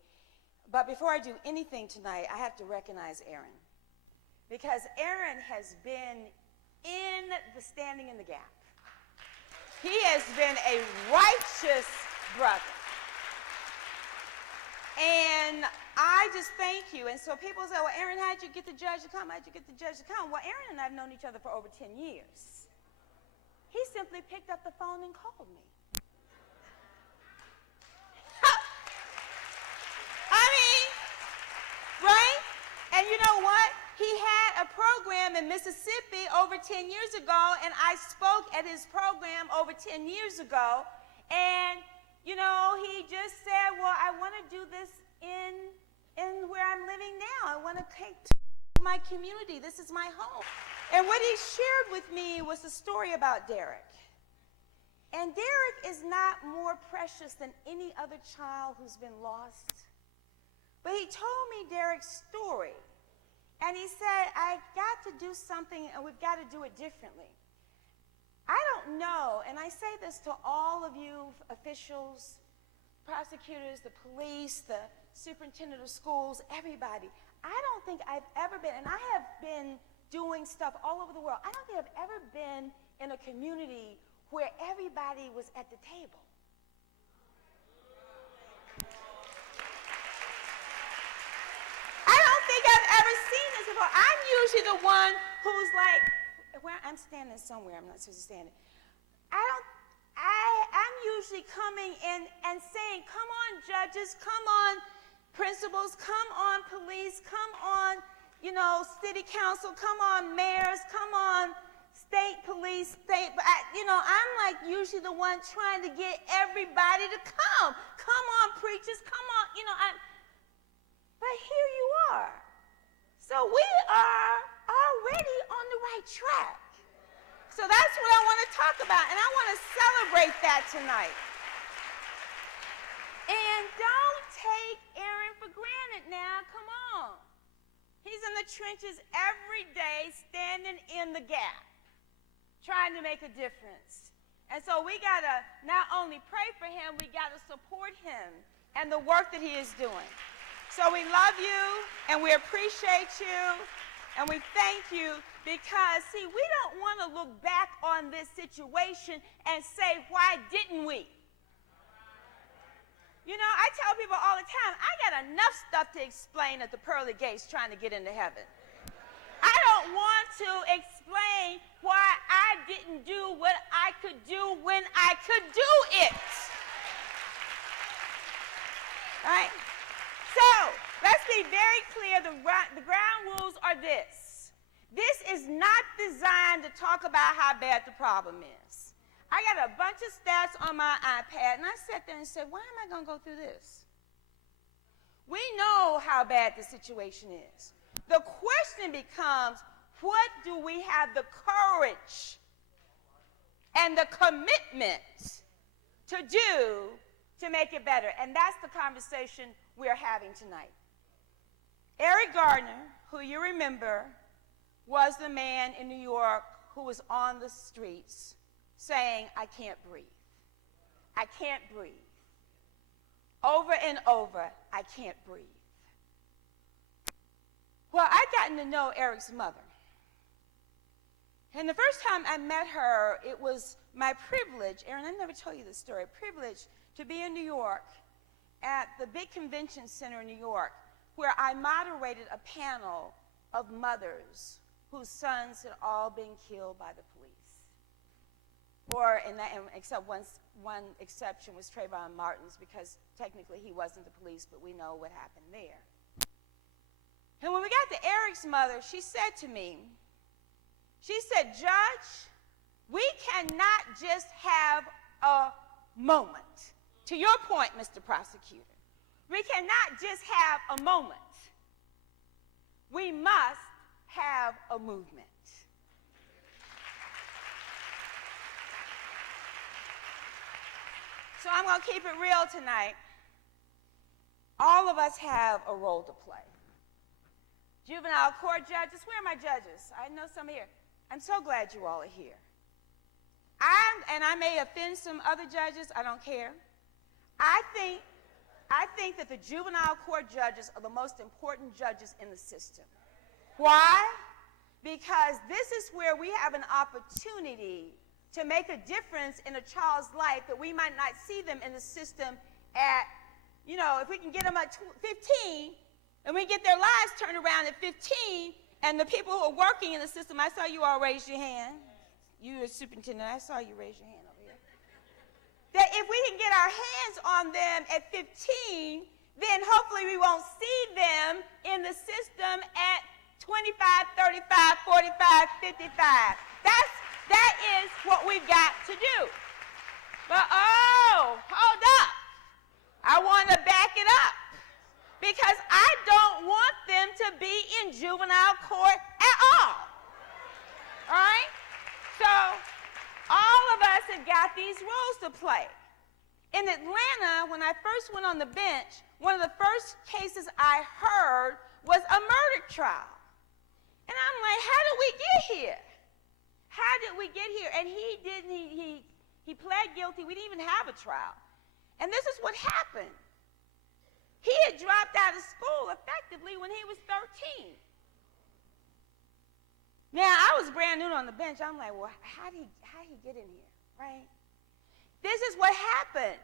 But before I do anything tonight, I have to recognize Aaron. Because Aaron has been in the standing in the gap. He has been a righteous brother. And I just thank you. And so people say, well, Aaron, how'd you get the judge to come? How'd you get the judge to come? Well, Aaron and I have known each other for over 10 years. He simply picked up the phone and called me. I mean, right? And you know what? He had a program in Mississippi over 10 years ago, and I spoke at his program over 10 years ago. And you know, he just said, well, I want to do this in where I'm living now. I want to take to my community. This is my home. And what he shared with me was a story about Derek. And Derek is not more precious than any other child who's been lost. But he told me Derek's story. And he said, I got to do something, and we've got to do it differently. I don't know, and I say this to all of you officials, prosecutors, the police, the superintendent of schools, everybody. I don't think I've ever been, and I have been doing stuff all over the world. I don't think I've ever been in a community where everybody was at the table. I don't think I've ever seen this before. I'm usually the one who's like, where I'm standing somewhere, I'm not supposed to stand it. I'm usually coming in and saying, come on, judges, come on, principals, come on, police, come on, you know, city council, come on, mayors, come on, state police, I'm like usually the one trying to get everybody to come. Come on, preachers, come on, but here you are. So we are already on the right track. So that's what I want to talk about, and I want to celebrate that tonight. And don't take Aaron for granted now. Come on. He's in the trenches every day, standing in the gap, trying to make a difference. And so we got to not only pray for him, we got to support him and the work that he is doing. So we love you, and we appreciate you, and we thank you because, see, we don't want to look back on this situation and say, why didn't we? You know, I tell people all the time, I got enough stuff to explain at the pearly gates trying to get into heaven. I don't don't want to explain why I didn't do what I could do when I could do it. Right? So, let's be very clear. The ground rules are this. This is not designed to talk about how bad the problem is. I got a bunch of stats on my iPad, and I sat there and said, why am I going to go through this? We know how bad the situation is. The question becomes, what do we have the courage and the commitment to do to make it better? And that's the conversation we're having tonight. Eric Gardner, who you remember, was the man in New York who was on the streets saying, I can't breathe. I can't breathe. Over and over, I can't breathe. Well, I gotten to know Eric's mother. And the first time I met her, it was my privilege, Aaron, I never told you this story, privilege to be in New York at the big convention center in New York, where I moderated a panel of mothers whose sons had all been killed by the police. Except one exception was Trayvon Martin's, because technically he wasn't the police, but we know what happened there. And when we got to Eric's mother, she said to me, she said, Judge, we cannot just have a moment. To your point, Mr. Prosecutor, we cannot just have a moment. We must have a movement. So I'm going to keep it real tonight. All of us have a role to play. Juvenile court judges, where are my judges? I know some here. I'm so glad you all are here. I may offend some other judges, I don't care. I think that the juvenile court judges are the most important judges in the system. Why? Because this is where we have an opportunity to make a difference in a child's life that we might not see them in the system at, if we can get them at 15, and we get their lives turned around at 15, and the people who are working in the system, I saw you all raise your hand. You as superintendent, I saw you raise your hand over here. That if we can get our hands on them at 15, then hopefully we won't see them in the system at 25, 35, 45, 55. That is what we've got to do. But, hold up. I want to back it up, because I don't want them to be in juvenile court at all. All right? So all of us have got these roles to play. In Atlanta, when I first went on the bench, one of the first cases I heard was a murder trial. And I'm like, how did we get here? How did we get here? And he pled guilty. We didn't even have a trial. And this is what happened. He had dropped out of school effectively when he was 13. Now, I was brand new on the bench. I'm like, well, how did he get in here, right? This is what happened.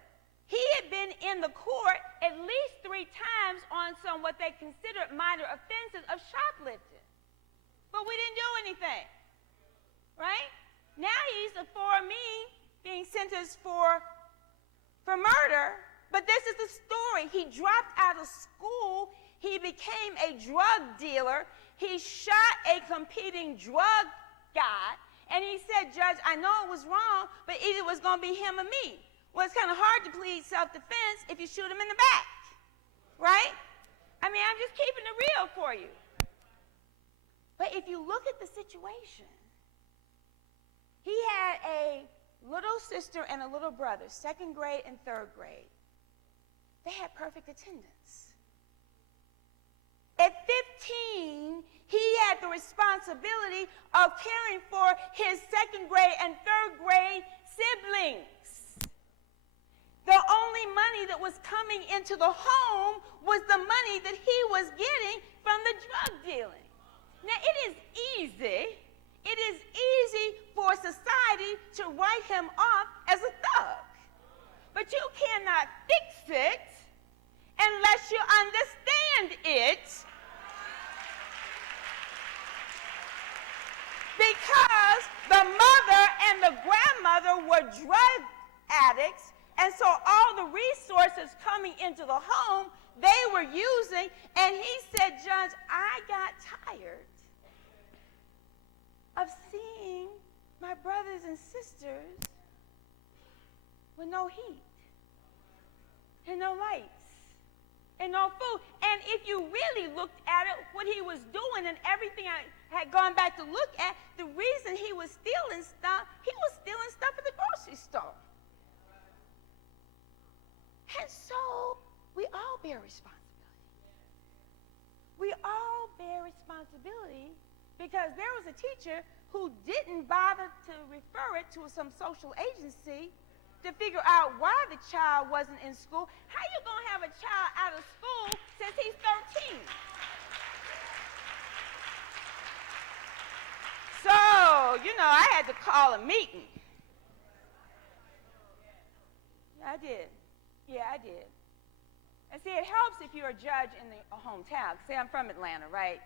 He had been in the court at least 3 times on some what they considered minor offenses of shoplifting. But we didn't do anything, right? Now he's for me being sentenced for murder. But this is the story. He dropped out of school. He became a drug dealer. He shot a competing drug guy. And he said, Judge, I know it was wrong, but either it was going to be him or me. Well, it's kind of hard to plead self-defense if you shoot him in the back, right? I mean, I'm just keeping it real for you. But if you look at the situation, he had a little sister and a little brother, 2nd grade and 3rd grade. They had perfect attendance. At 15, he had the responsibility of caring for his 2nd grade and 3rd grade siblings. The only money that was coming into the home was the money that he was getting from the drug dealing. Now, it is easy for society to write him off as a thug. But you cannot fix it unless you understand it. and the grandmother were drug addicts, and so all the resources coming into the home they were using, and he said, Judge, I got tired of seeing my brothers and sisters with no heat and no lights and no food. And if you really looked at it, what he was doing and everything I had gone back to look at, the reason he was stealing stuff at the grocery store. And so we all bear responsibility. We all bear responsibility because there was a teacher who didn't bother to refer it to some social agency to figure out why the child wasn't in school. How you gonna have a child out of school since he's 13? So, I had to call a meeting. I did. Yeah, I did. And see, it helps if you're a judge in a hometown. See, I'm from Atlanta, right?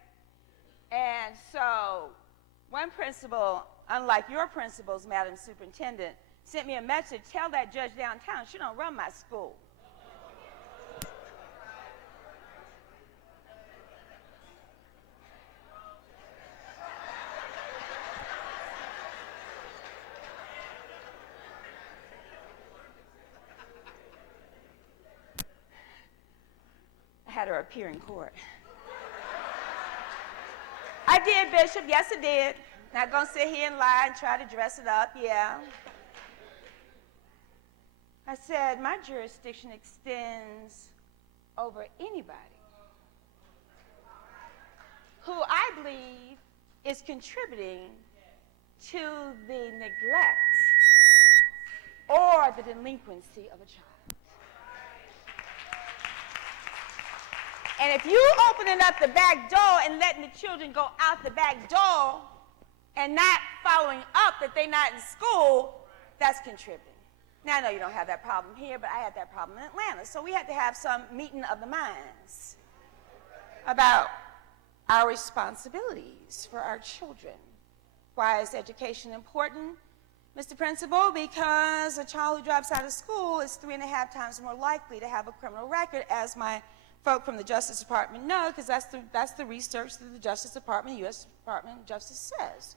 And so one principal, unlike your principals, Madam Superintendent, sent me a message, tell that judge downtown she don't run my school. I had her appear in court. I did, Bishop. Yes, I did. Not going to sit here and lie and try to dress it up. Yeah. I said, my jurisdiction extends over anybody who I believe is contributing to the neglect or the delinquency of a child. And if you opening up the back door and letting the children go out the back door and not following up that they're not in school, that's contributing. Now, I know you don't have that problem here, but I had that problem in Atlanta. So we had to have some meeting of the minds about our responsibilities for our children. Why is education important, Mr. Principal? Because a child who drops out of school is 3.5 times more likely to have a criminal record, as my folk from the Justice Department know, because that's the research that the Justice Department, U.S. Department of Justice says.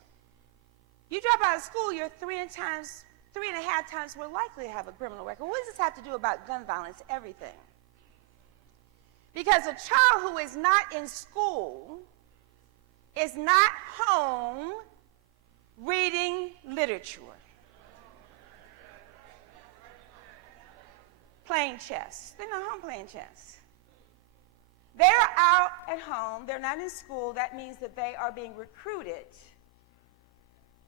You drop out of school, you're 3.5 times more likely to have a criminal record. What does this have to do about gun violence? Everything. Because a child who is not in school is not home reading literature, playing chess. They're not home playing chess. They're out at home. They're not in school. That means that they are being recruited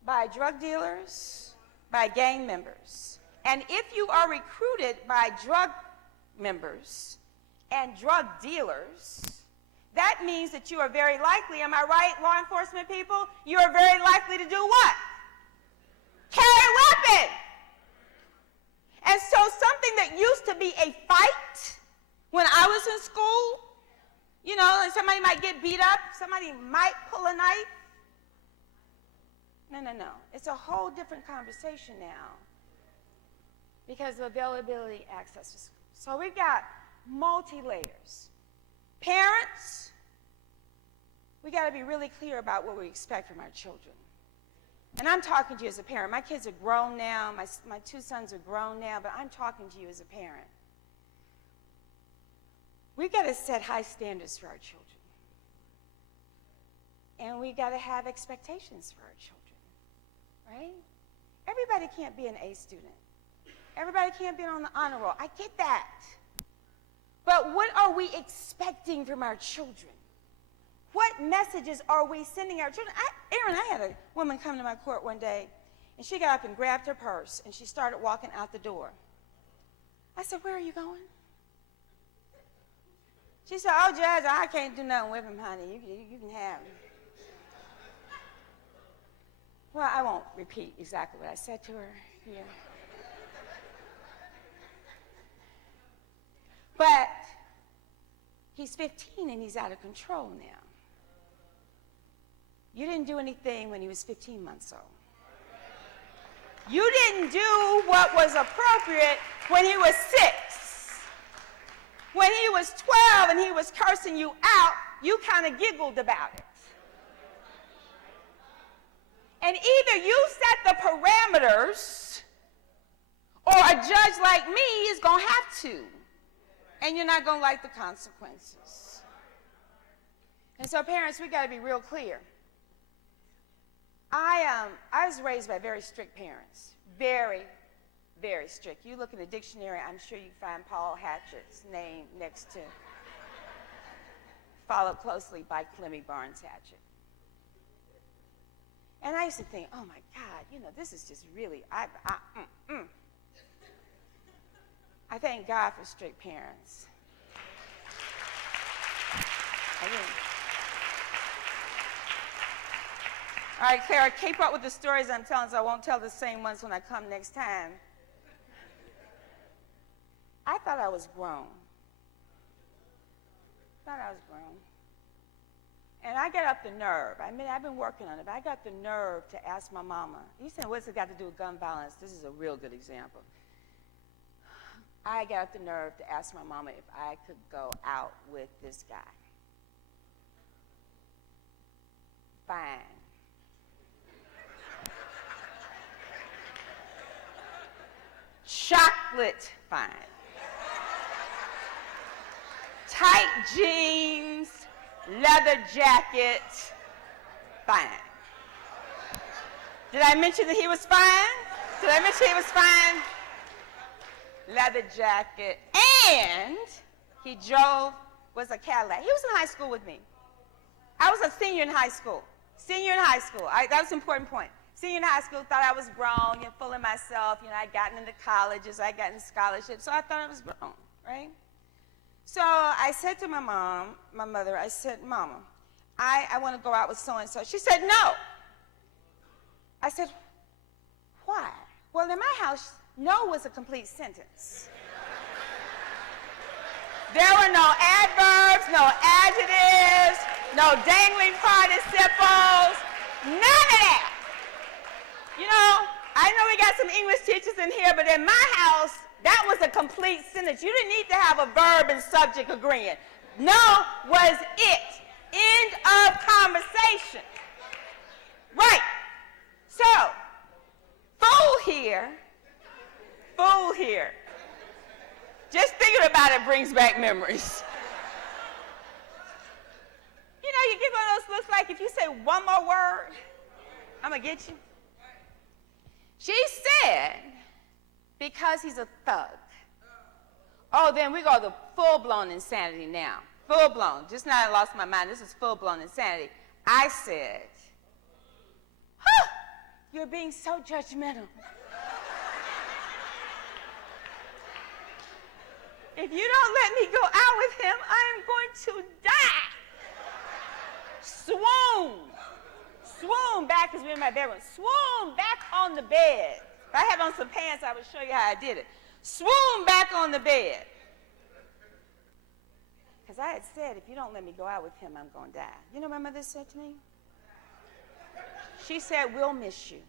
by drug dealers, by gang members. And if you are recruited by drug members and drug dealers, that means that you are very likely, am I right, law enforcement people? You are very likely to do what? Carry a weapon. And so something that used to be a fight when I was in school, and somebody might get beat up, somebody might pull a knife. No. It's a whole different conversation now because of availability, access to school. So we've got multi-layers. Parents, we got to be really clear about what we expect from our children. And I'm talking to you as a parent. My kids are grown now. My 2 sons are grown now, but I'm talking to you as a parent. We've got to set high standards for our children. And we've got to have expectations for our children, right? Everybody can't be an A student. Everybody can't be on the honor roll. I get that. But what are we expecting from our children? What messages are we sending our children? Aaron, I had a woman come to my court one day, and she got up and grabbed her purse, and she started walking out the door. I said, where are you going? She said, oh, Judge, I can't do nothing with him, honey. You can have him. Well, I won't repeat exactly what I said to her here. But he's 15 and he's out of control now. You didn't do anything when he was 15 months old. You didn't do what was appropriate when he was 6. When he was 12 and he was cursing you out, you kind of giggled about it. And either you set the parameters, or a judge like me is going to have to. And you're not going to like the consequences. And so parents, we got to be real clear. I was raised by very strict parents. Very, very strict. You look in the dictionary, I'm sure you find Paul Haatchett's name next to, followed closely by Clemmy Barnes Haatchett. And I used to think, oh my God, this is just really, I thank God for strict parents. I do. All right, Clara, keep up with the stories I'm telling, so I won't tell the same ones when I come next time. I thought I was grown. And I got up the nerve. I mean, I've been working on it, but I got the nerve to ask my mama. You said, what's it got to do with gun violence? This is a real good example. I got up the nerve to ask my mama if I could go out with this guy. Fine. Chocolate fine. Tight jeans, leather jacket, fine. Did I mention that he was fine? Did I mention he was fine? Leather jacket, and he was a Cadillac. He was in high school with me. I was a senior in high school. That was an important point. Senior in high school, thought I was grown, full of myself. I'd gotten into colleges, I'd gotten scholarships, so I thought I was grown, right? So I said to my mother, I said, Mama, I want to go out with so-and-so. She said, no. I said, why? Well, in my house, no was a complete sentence. There were no adverbs, no adjectives, no dangling participles, none of that. I know we got some English teachers in here, but in my house, that was a complete sentence. You didn't need to have a verb and subject agreeing. No was it. End of conversation. Right. So, fool here. Just thinking about it brings back memories. You get one of those looks like if you say one more word, I'm going to get you. She said, because he's a thug. Oh, then we go to full-blown insanity now. Full-blown. Just now I lost my mind. This is full-blown insanity. I said, you're being so judgmental. If you don't let me go out with him, I am going to die. Swoon back, because we're in my bedroom. Swoon back on the bed. If I had on some pants, I would show you how I did it. Swoon back on the bed. Because I had said, if you don't let me go out with him, I'm going to die. You know what my mother said to me? She said, we'll miss you.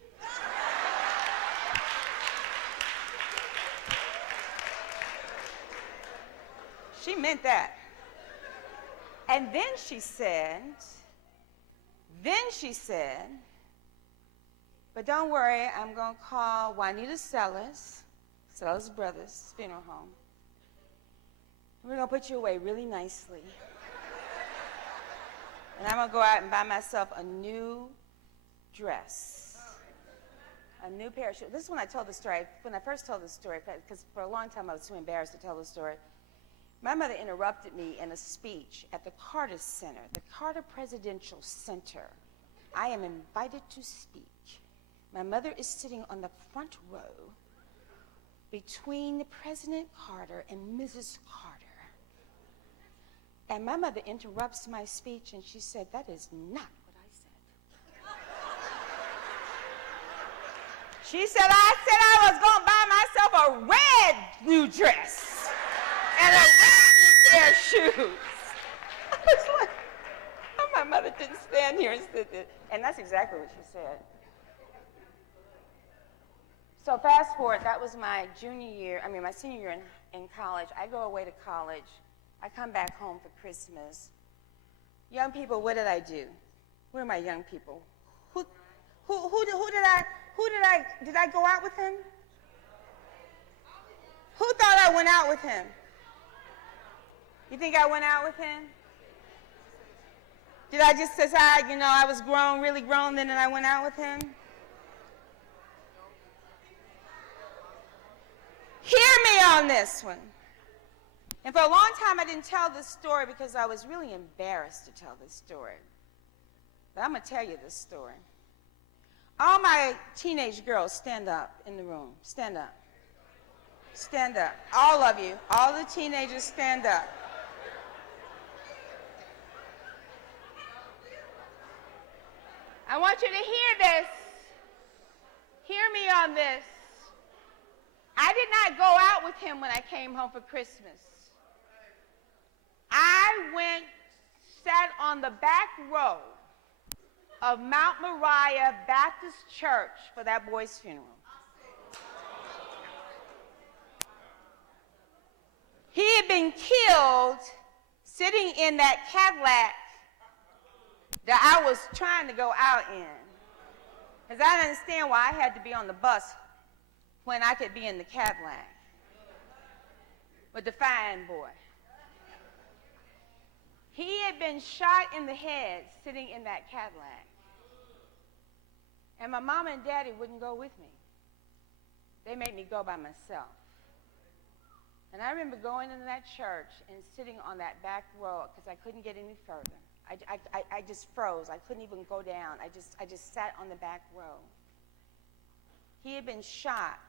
She meant that. And then she said, but don't worry, I'm going to call Juanita Sellers Brothers Funeral Home. We're going to put you away really nicely. And I'm going to go out and buy myself a new dress, a new pair of shoes. This is when I told the story, when I first told the story, because for a long time I was too embarrassed to tell the story. My mother interrupted me in a speech at the Carter Center, the Carter Presidential Center. I am invited to speak. My mother is sitting on the front row between President Carter and Mrs. Carter. And my mother interrupts my speech and she said, that is not what I said. She said I was going to buy myself a red new dress and a red new pair of shoes. I was like, oh, my mother didn't stand here and said that. And that's exactly what she said. So fast forward, that was my my senior year in college. I go away to college. I come back home for Christmas. Young people, what did I do? Where are my young people? Who did I go out with him? Who thought I went out with him? You think I went out with him? Did I just decide, I was grown, really grown, then and I went out with him? Hear me on this one. And for a long time, I didn't tell this story because I was really embarrassed to tell this story. But I'm going to tell you this story. All my teenage girls, stand up in the room. Stand up. Stand up. All of you, all the teenagers, stand up. I want you to hear this. Hear me on this. I did not go out with him when I came home for Christmas. I sat on the back row of Mount Moriah Baptist Church for that boy's funeral. He had been killed sitting in that Cadillac that I was trying to go out in. Because I didn't understand why I had to be on the bus when I could be in the Cadillac with the fine boy. He had been shot in the head sitting in that Cadillac. And my mama and daddy wouldn't go with me. They made me go by myself. And I remember going into that church and sitting on that back row because I couldn't get any further. I just froze. I couldn't even go down. I just sat on the back row. He had been shot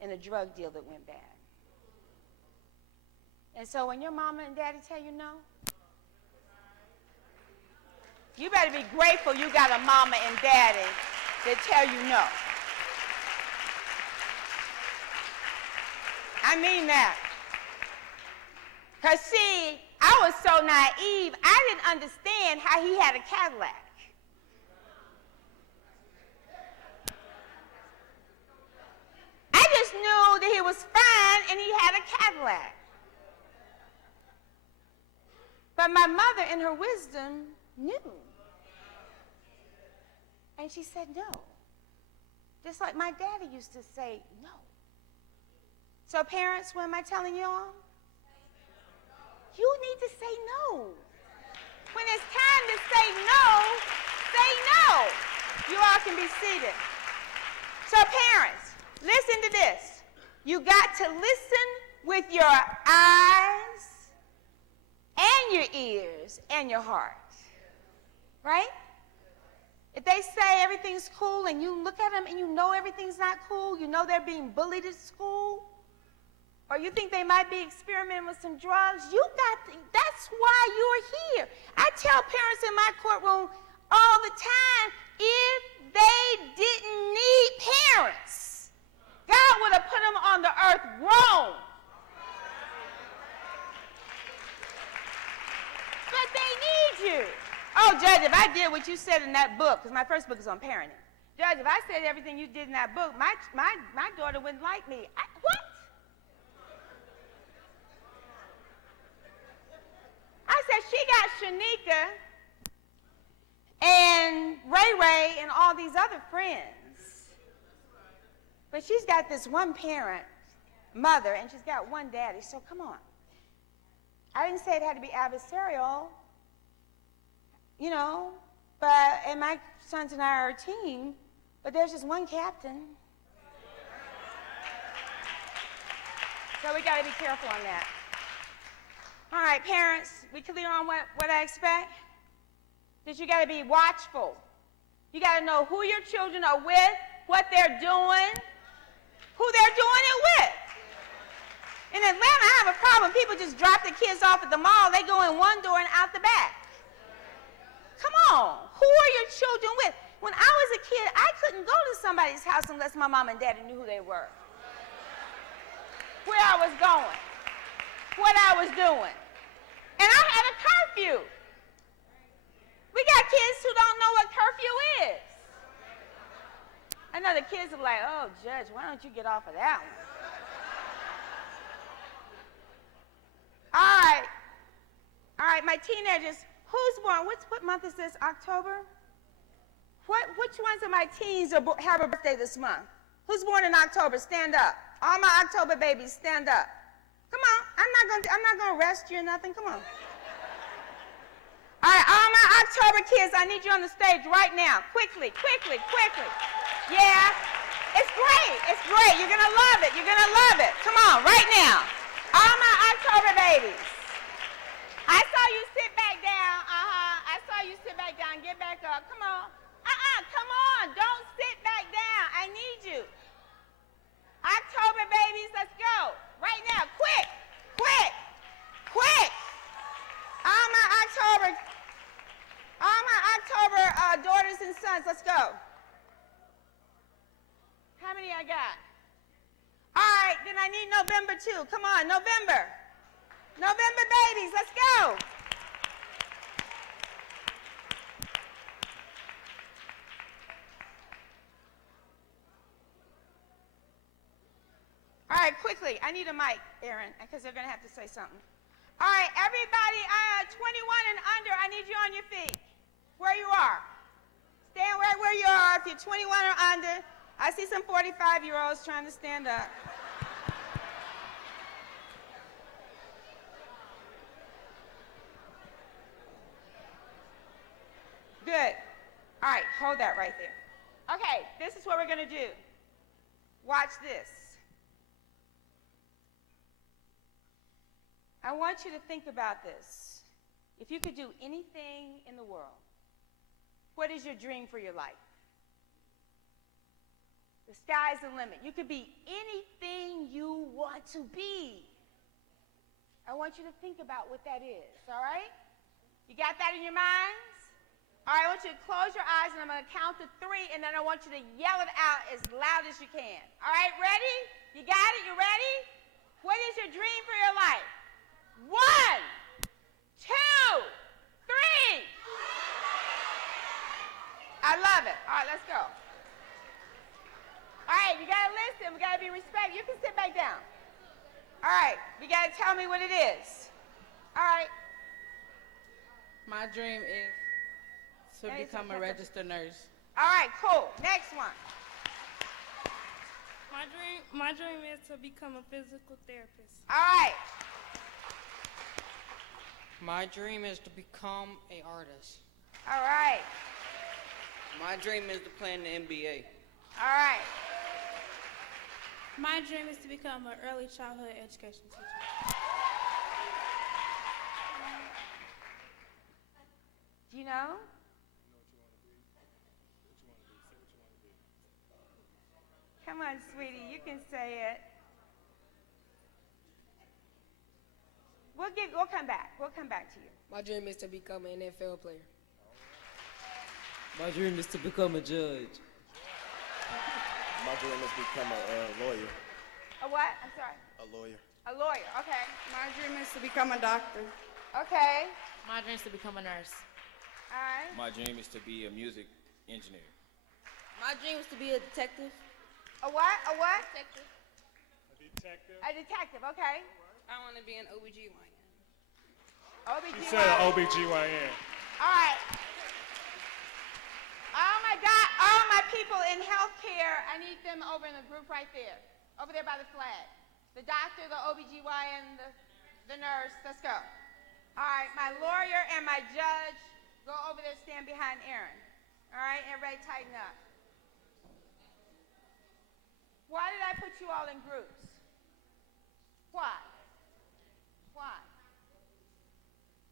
in a drug deal that went bad. And so when your mama and daddy tell you no, you better be grateful you got a mama and daddy that tell you no. I mean that. Because see, I was so naive, I didn't understand how he had a Cadillac. I just knew that he was fine and he had a Cadillac. But my mother, in her wisdom, knew. And she said no. Just like my daddy used to say no. So parents, what am I telling you all? You need to say no. When it's time to say no. You all can be seated. So parents, listen to this. You got to listen with your eyes and your ears and your heart. Right? If they say everything's cool and you look at them and you know everything's not cool, you know they're being bullied at school, or you think they might be experimenting with some drugs, that's why you're here. I tell parents in my courtroom all the time, if they didn't need parents, God would have put them on the earth grown. But they need you. Oh, Judge, if I did what you said in that book, because my first book is on parenting. Judge, if I said everything you did in that book, my daughter wouldn't like me. What? I said, she got Shanika and Ray Ray and all these other friends. But she's got this one parent, mother, and she's got one daddy, so come on. I didn't say it had to be adversarial, and my sons and I are a team, but there's just one captain. So we got to be careful on that. All right, parents, we clear on what I expect? That you got to be watchful. You got to know who your children are with, what they're doing, who they're doing it with. In Atlanta, I have a problem. People just drop their kids off at the mall. They go in one door and out the back. Come on. Who are your children with? When I was a kid, I couldn't go to somebody's house unless my mom and daddy knew who they were, where I was going, what I was doing. And I had a curfew. We got kids who don't know what curfew is. I know know the kids are like, oh, Judge, why don't you get off of that one? All right, my teenagers, who's born? What month is this? October? Which ones of my teens have a birthday this month? Who's born in October? Stand up. All my October babies, stand up. Come on, I'm not gonna arrest you or nothing. Come on. All right, all my October kids, I need you on the stage right now. Quickly. Yeah, it's great. You're gonna love it. Come on, right now. All my October babies. I saw you sit back down. I saw you sit back down. Get back up. Come on. Come on. Don't sit back down. I need you. October babies, let's go. Right now. Quick. All my October daughters and sons, let's go. How many I got? All right, then I need November too. Come on, November babies, let's go. All right, quickly, I need a mic, Aaron, because they're going to have to say something. All right, everybody, 21 and under, I need you on your feet, where you are. Stand right where you are. If you're 21 or under, I see some 45-year-olds trying to stand up. Good. All right, hold that right there. Okay, this is what we're going to do. Watch this. I want you to think about this. If you could do anything in the world, what is your dream for your life? The sky's the limit. You could be anything you want to be. I want you to think about what that is, all right? You got that in your minds? All right, I want you to close your eyes, and I'm going to count to 3, and then I want you to yell it out as loud as you can. All right, ready? You got it? You ready? What is your dream for your life? 1, 2, 3. I love it. All right, let's go. All right, you got to listen. We got to be respectful. You can sit back down. All right, you got to tell me what it is. All right. My dream is to become a registered nurse. All right, cool. Next one. My dream is to become a physical therapist. All right. My dream is to become an artist. All right. My dream is to play in the NBA. All right. My dream is to become an early childhood education teacher. Do you know? Come on, sweetie, you can say it. We'll come back. We'll come back to you. My dream is to become an NFL player. My dream is to become a judge. My dream is to become a lawyer. A what? I'm sorry. A lawyer. A lawyer, okay. My dream is to become a doctor. Okay. My dream is to become a nurse. All right. My dream is to be a music engineer. My dream is to be a detective. A what? A what? Detective. A detective. A detective, okay. I want to be an OBGYN. OBGYN. You said an OBGYN. All right. Oh my God, all my people in healthcare, I need them over in the group right there. Over there by the flag. The doctor, the OBGYN, the nurse, let's go. All right, my lawyer and my judge, go over there, stand behind Aaron. All right, everybody tighten up. Why did I put you all in groups? Why? Why?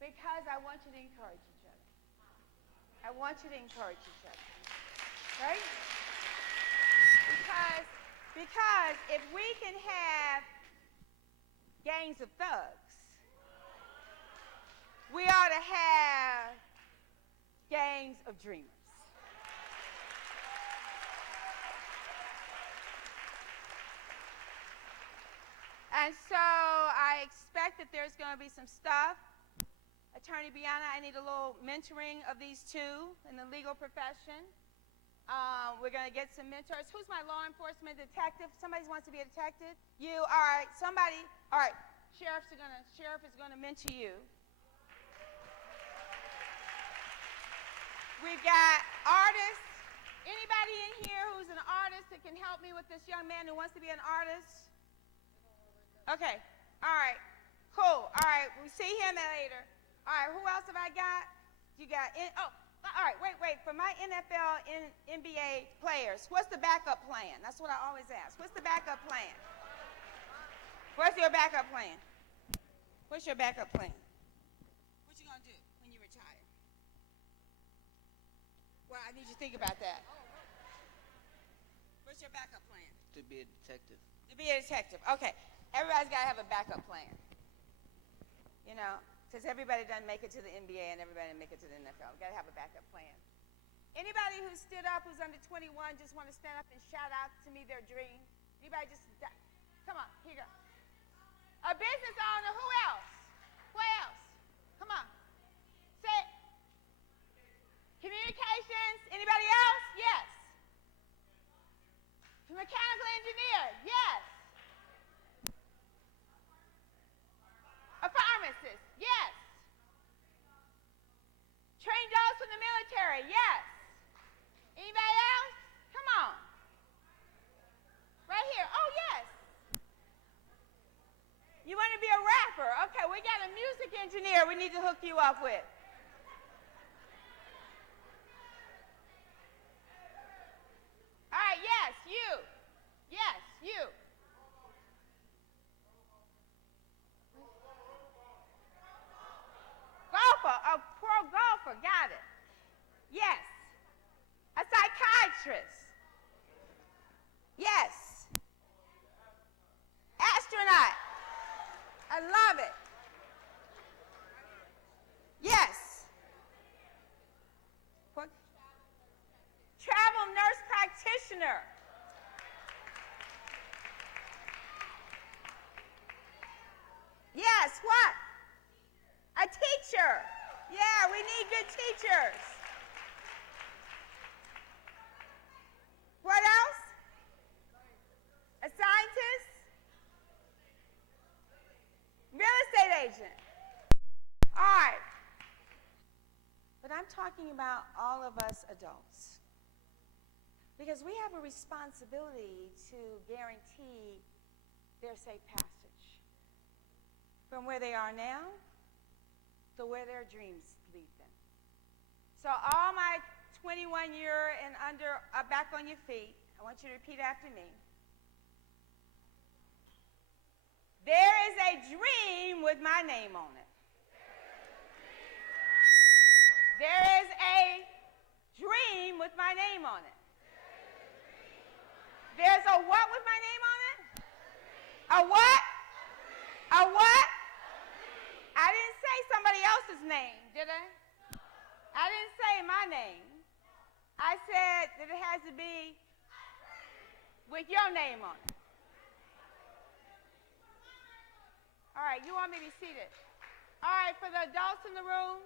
Because I want you to encourage each other. I want you to encourage each other. Right? Because if we can have gangs of thugs, we ought to have gangs of dreamers. And so I expect that there's going to be some stuff. Attorney Biana, I need a little mentoring of these two in the legal profession. We're going to get some mentors. Who's my law enforcement detective? Somebody wants to be a detective? You, all right. Somebody, all right. Sheriff is going to mentor you. We've got artists. Anybody in here who's an artist that can help me with this young man who wants to be an artist? Okay. All right. Cool. All right. We'll see him later. All right. Who else have I got? You got, all right. Wait. For my NFL and NBA players, what's the backup plan? That's what I always ask. What's the backup plan? What's your backup plan? What's your backup plan? What you going to do when you retire? Well, I need you to think about that. What's your backup plan? To be a detective. To be a detective. Okay. Everybody's got to have a backup plan. You know, because everybody doesn't make it to the NBA and everybody doesn't make it to the NFL. We've got to have a backup plan. Anybody who stood up who's under 21 just want to stand up and shout out to me their dream? Anybody just, come on, here you go. A business owner, who else? Who else? Come on. Say it. Communications, anybody else? Yes. Mechanical engineer, yes. A pharmacist, yes. Trained those from the military, yes. Anybody else? Come on. Right here, oh yes. You want to be a rapper? Okay, we got a music engineer we need to hook you up with. All right, yes, you. Yes, you. Golfer, a pro golfer, got it. Yes. A psychiatrist. Yes. Astronaut. I love it. Yes. What? Travel nurse practitioner. Yes, what? A teacher. Yeah, we need good teachers. What else? A scientist? Real estate agent. All right. But I'm talking about all of us adults. Because we have a responsibility to guarantee their safe passage from where they are now to where their dreams lead them. So all my 21-year and under back on your feet, I want you to repeat after me. There is a dream with my name on it. There is a dream with my name on it. There's a what with my name on it? A what? A what? I didn't say somebody else's name, did I? I didn't say my name. I said that it has to be with your name on it. All right, you want me to be seated? All right, for the adults in the room,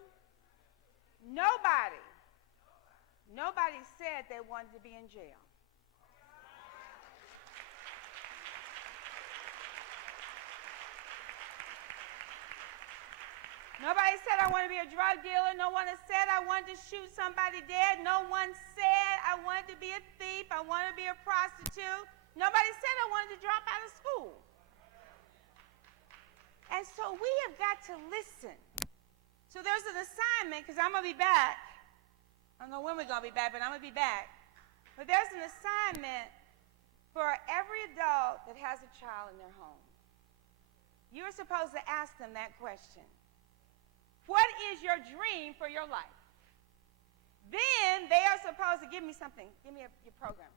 nobody said they wanted to be in jail. Nobody said I want to be a drug dealer. No one has said I wanted to shoot somebody dead. No one said I wanted to be a thief. I wanted to be a prostitute. Nobody said I wanted to drop out of school. And so we have got to listen. So there's an assignment, because I'm going to be back. I don't know when we're going to be back, but I'm going to be back. But there's an assignment for every adult that has a child in their home. You're supposed to ask them that question. What is your dream for your life? Then they are supposed to give me something. Give me your program.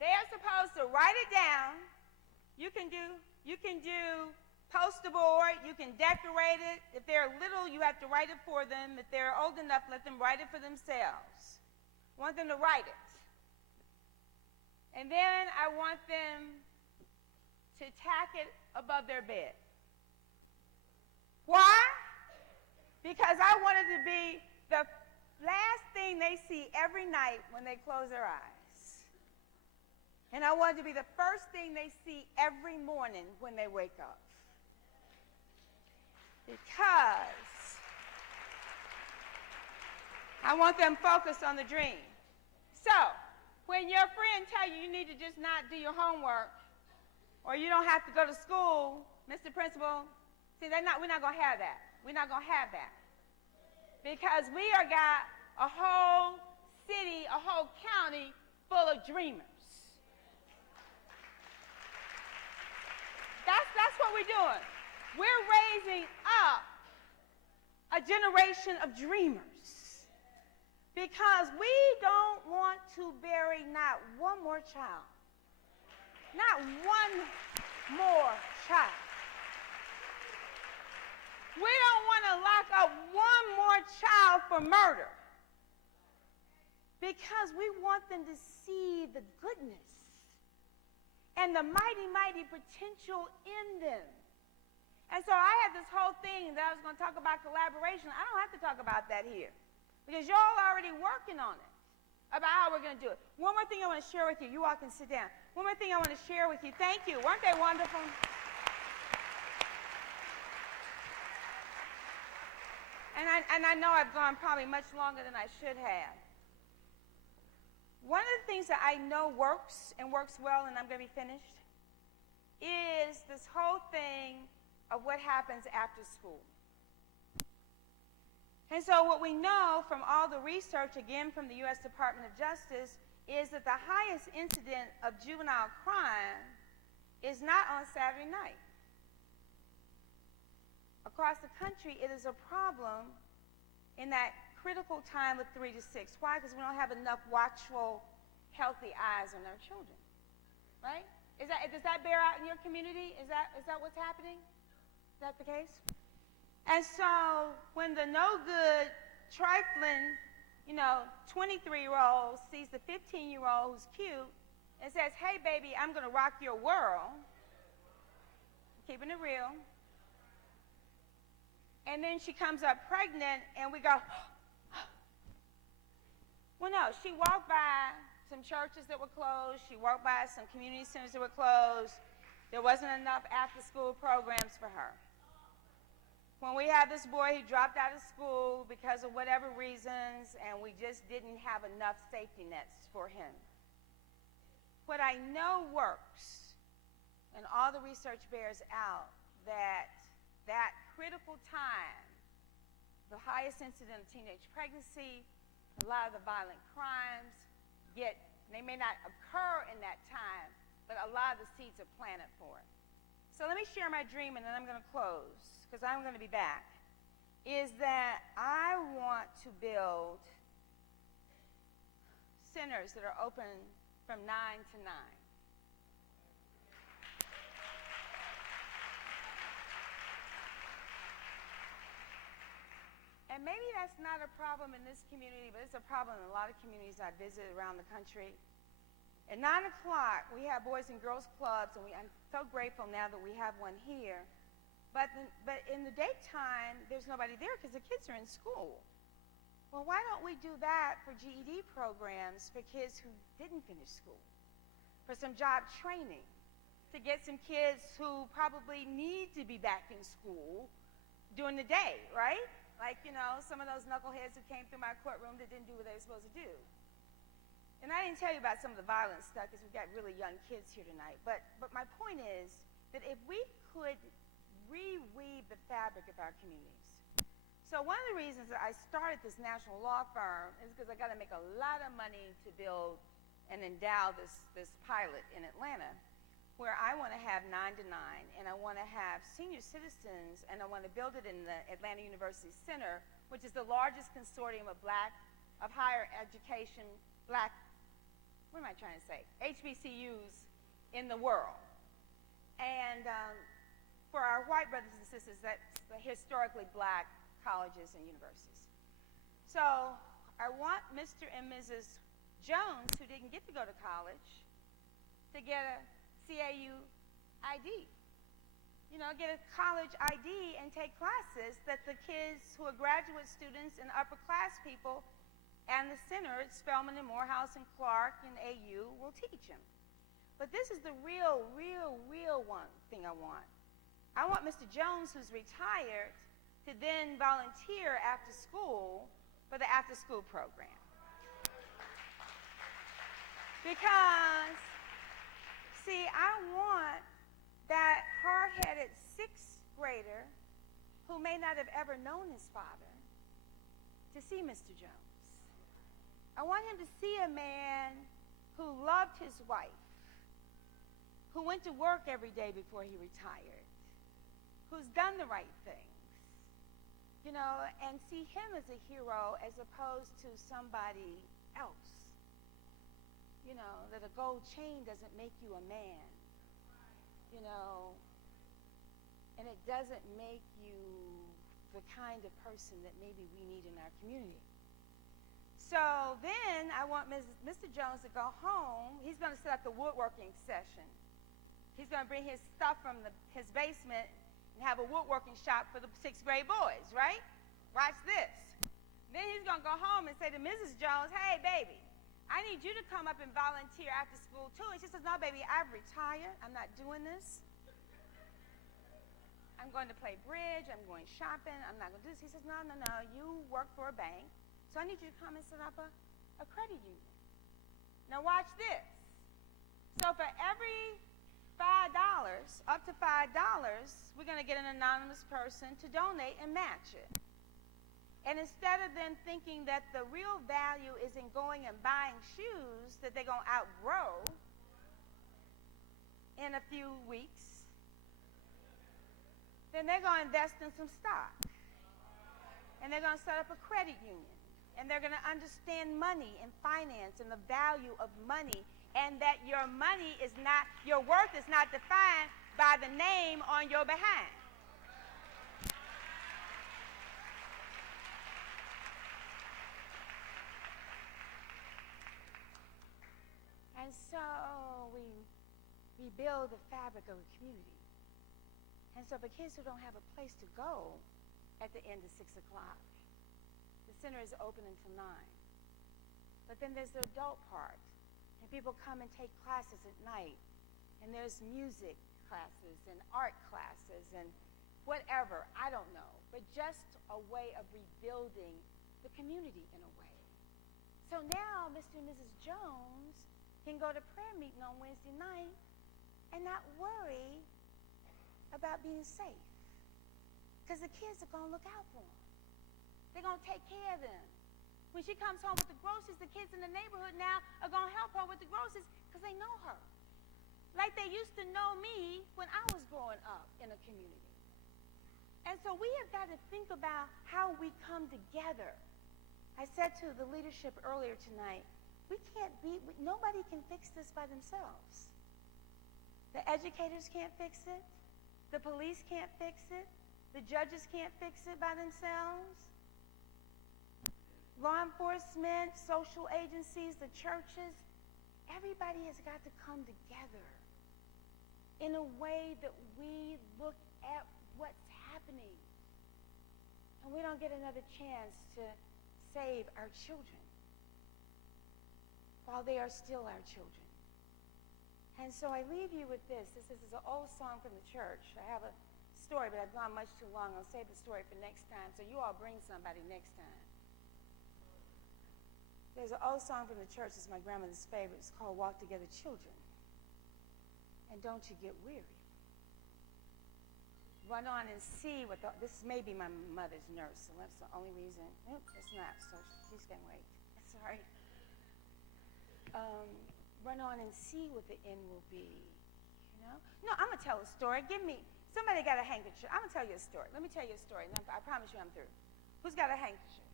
They are supposed to write it down. You can do poster board. You can decorate it. If they're little, you have to write it for them. If they're old enough, let them write it for themselves. I want them to write it. And then I want them to tack it above their bed. Why? Because I wanted to be the last thing they see every night when they close their eyes. And I want it to be the first thing they see every morning when they wake up. Because I want them focused on the dream. So, when your friend tell you you need to just not do your homework, or you don't have to go to school, Mr. Principal, see, we're not going to have that. We're not going to have that. Because we are got a whole city, a whole county full of dreamers. That's what we're doing. We're raising up a generation of dreamers. Because we don't want to bury not one more child. Not one more child. We don't want to lock up one more child for murder. Because we want them to see the goodness and the mighty, mighty potential in them. And so I had this whole thing that I was going to talk about collaboration. I don't have to talk about that here because y'all already working on it about how we're going to do it. One more thing I want to share with you. You all can sit down. One more thing I want to share with you. Thank you. Weren't they wonderful? And I know I've gone probably much longer than I should have. One of the things that I know works and works well, and I'm going to be finished, is this whole thing of what happens after school. And so what we know from all the research, again from the U.S. Department of Justice, is that the highest incident of juvenile crime is not on Saturday night. Across the country, it is a problem in that critical time of 3 to 6. Why? Because we don't have enough watchful, healthy eyes on our children, right? Does that bear out in your community? Is that what's happening? Is that the case? And so when the no good, trifling, 23-year-old sees the 15-year-old who's cute and says, hey, baby, I'm going to rock your world, keeping it real, and then she comes up pregnant and we go, well, no, she walked by some churches that were closed. She walked by some community centers that were closed. There wasn't enough after-school programs for her. When we had this boy, he dropped out of school because of whatever reasons, and we just didn't have enough safety nets for him. What I know works, and all the research bears out, that critical time, the highest incident of teenage pregnancy, a lot of the violent crimes they may not occur in that time, but a lot of the seeds are planted for it. So let me share my dream, and then I'm going to close, because I'm going to be back, is that I want to build centers that are open from 9 to 9. And maybe that's not a problem in this community, but it's a problem in a lot of communities I visit around the country. At 9 o'clock, we have Boys and Girls Clubs, and I'm so grateful now that we have one here. But in the daytime, there's nobody there because the kids are in school. Well, why don't we do that for GED programs for kids who didn't finish school? For some job training, to get some kids who probably need to be back in school during the day, right? Like, some of those knuckleheads who came through my courtroom that didn't do what they were supposed to do. And I didn't tell you about some of the violent stuff because we've got really young kids here tonight. But my point is that if we could reweave the fabric of our communities. So one of the reasons that I started this national law firm is because I got to make a lot of money to build and endow this pilot in Atlanta, where I want to have 9 to 9, and I want to have senior citizens, and I want to build it in the Atlanta University Center, which is the largest consortium of higher education, HBCUs in the world. And for our white brothers and sisters, that's the historically black colleges and universities. So I want Mr. and Mrs. Jones, who didn't get to go to college, to get a CAU ID. Get a college ID and take classes that the kids who are graduate students and upper class people and the center at Spelman and Morehouse and Clark and AU will teach him. But this is the real one thing I want. I want Mr. Jones, who's retired, to then volunteer after school for the after-school program. Because, see, I want that hard-headed sixth grader who may not have ever known his father to see Mr. Jones. I want him to see a man who loved his wife, who went to work every day before he retired, who's done the right things, you know, and see him as a hero as opposed to somebody else. You know, that a gold chain doesn't make you a man, you know, and it doesn't make you the kind of person that maybe we need in our community. So then I want Mr. Jones to go home. He's going to set up the woodworking session. He's going to bring his stuff from his basement and have a woodworking shop for the sixth grade boys, right? Watch this. Then he's going to go home and say to Mrs. Jones, hey, baby, I need you to come up and volunteer after school, too. And she says, no, baby, I've retired. I'm not doing this. I'm going to play bridge. I'm going shopping. I'm not going to do this. He says, no. You work for a bank, so I need you to come and set up a credit union. Now, watch this. So for every $5, up to $5, we're going to get an anonymous person to donate and match it. And instead of them thinking that the real value is in going and buying shoes that they're going to outgrow in a few weeks, then they're going to invest in some stock. And they're going to set up a credit union. And they're going to understand money and finance and the value of money, and that your money is not, your worth is not defined by the name on your behind. And so we rebuild the fabric of a community. And so for kids who don't have a place to go at the end of 6 o'clock, the center is open until 9. But then there's the adult part. And people come and take classes at night. And there's music classes and art classes and whatever, I don't know. But just a way of rebuilding the community in a way. So now Mr. and Mrs. Jones can go to prayer meeting on Wednesday night and not worry about being safe. Because the kids are going to look out for them. They're going to take care of them. When she comes home with the groceries, the kids in the neighborhood now are going to help her with the groceries because they know her. Like they used to know me when I was growing up in a community. And so we have got to think about how we come together. I said to the leadership earlier tonight, nobody can fix this by themselves. The educators can't fix it. The police can't fix it. The judges can't fix it by themselves. Law enforcement, social agencies, the churches, everybody has got to come together in a way that we look at what's happening. And we don't get another chance to save our children while they are still our children. And so I leave you with this. This is an old song from the church. I have a story, but I've gone much too long. I'll save the story for next time. So you all bring somebody next time. There's an old song from the church. It's my grandmother's favorite. It's called Walk Together Children. And don't you get weary. Run on and see what this may be my mother's nurse, so that's the only reason. Nope, it's not, so she's going to wait. That's all right. Run on and see what the end will be, you know? No, I'm going to tell a story. Somebody got a handkerchief. I'm going to tell you a story. Let me tell you a story, and I promise you I'm through. Who's got a handkerchief?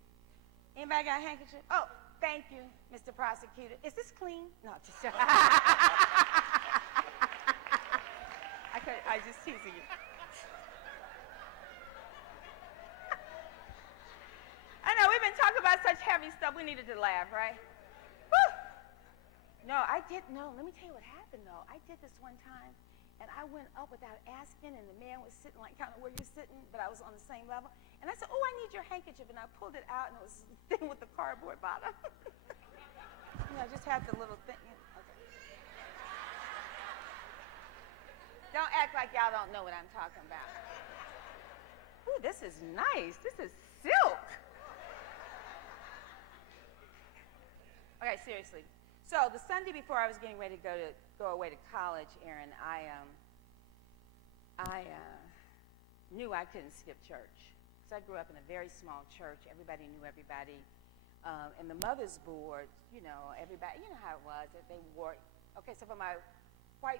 Anybody got a handkerchief? Oh, thank you, Mr. Prosecutor. Is this clean? No, just I was just teasing you. I know, we've been talking about such heavy stuff, we needed to laugh, right? Woo! No, let me tell you what happened, though. I did this one time, and I went up without asking, and the man was sitting like kind of where you're sitting, but I was on the same level, And I said, oh, I need your handkerchief. And I pulled it out, and it was the thing with the cardboard bottom. Just had the little thing. Okay. Don't act like y'all don't know what I'm talking about. Ooh, this is nice. This is silk. Okay, seriously. So the Sunday before I was getting ready to go away to college, Aaron, I knew I couldn't skip church. Because I grew up in a very small church. Everybody knew everybody. And the mother's board, everybody, you know how it was, that they wore. Okay, so for my white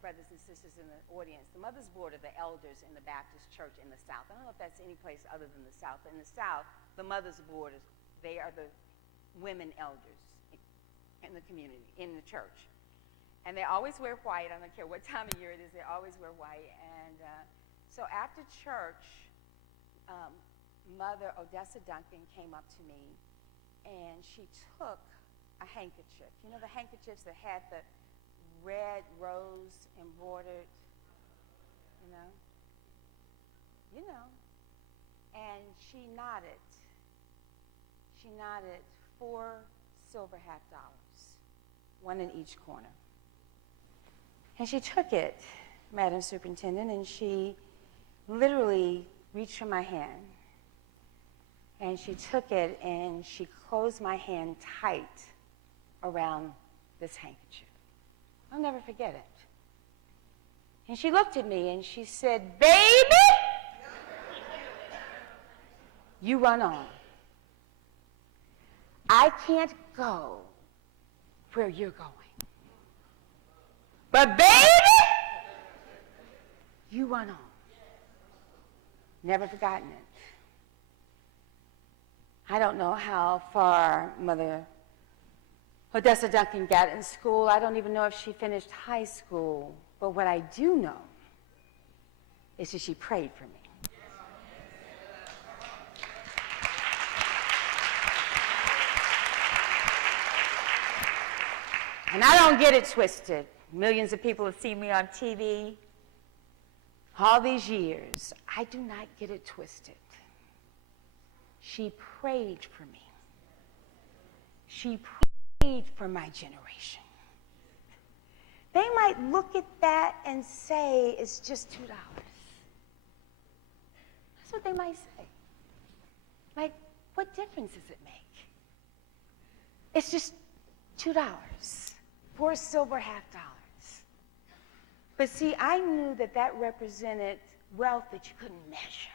brothers and sisters in the audience, the mother's board are the elders in the Baptist church in the South. I don't know if that's any place other than the South, but in the South, the mother's board, they are the women elders in the community, in the church. And they always wear white. I don't care what time of year it is, they always wear white. And so after church, Mother Odessa Duncan came up to me, and she took a handkerchief. You know the handkerchiefs that had the red rose embroidered, and she nodded 4 silver $50, one in each corner. And she took it, Madam Superintendent, and she literally reached for my hand, and she took it and she closed my hand tight around this handkerchief. I'll never forget it. And she looked at me and she said, baby, you run on. I can't go where you're going. But baby, you run on. Never forgotten it. I don't know how far Mother Odessa Duncan got in school. I don't even know if she finished high school. But what I do know is that she prayed for me. And I don't get it twisted. Millions of people have seen me on TV all these years. I do not get it twisted. She prayed for me. She prayed for my generation. They might look at that and say it's just $2. That's what they might say. Like, what difference does it make? It's just $2, 4 silver $50. But see, I knew that that represented wealth that you couldn't measure.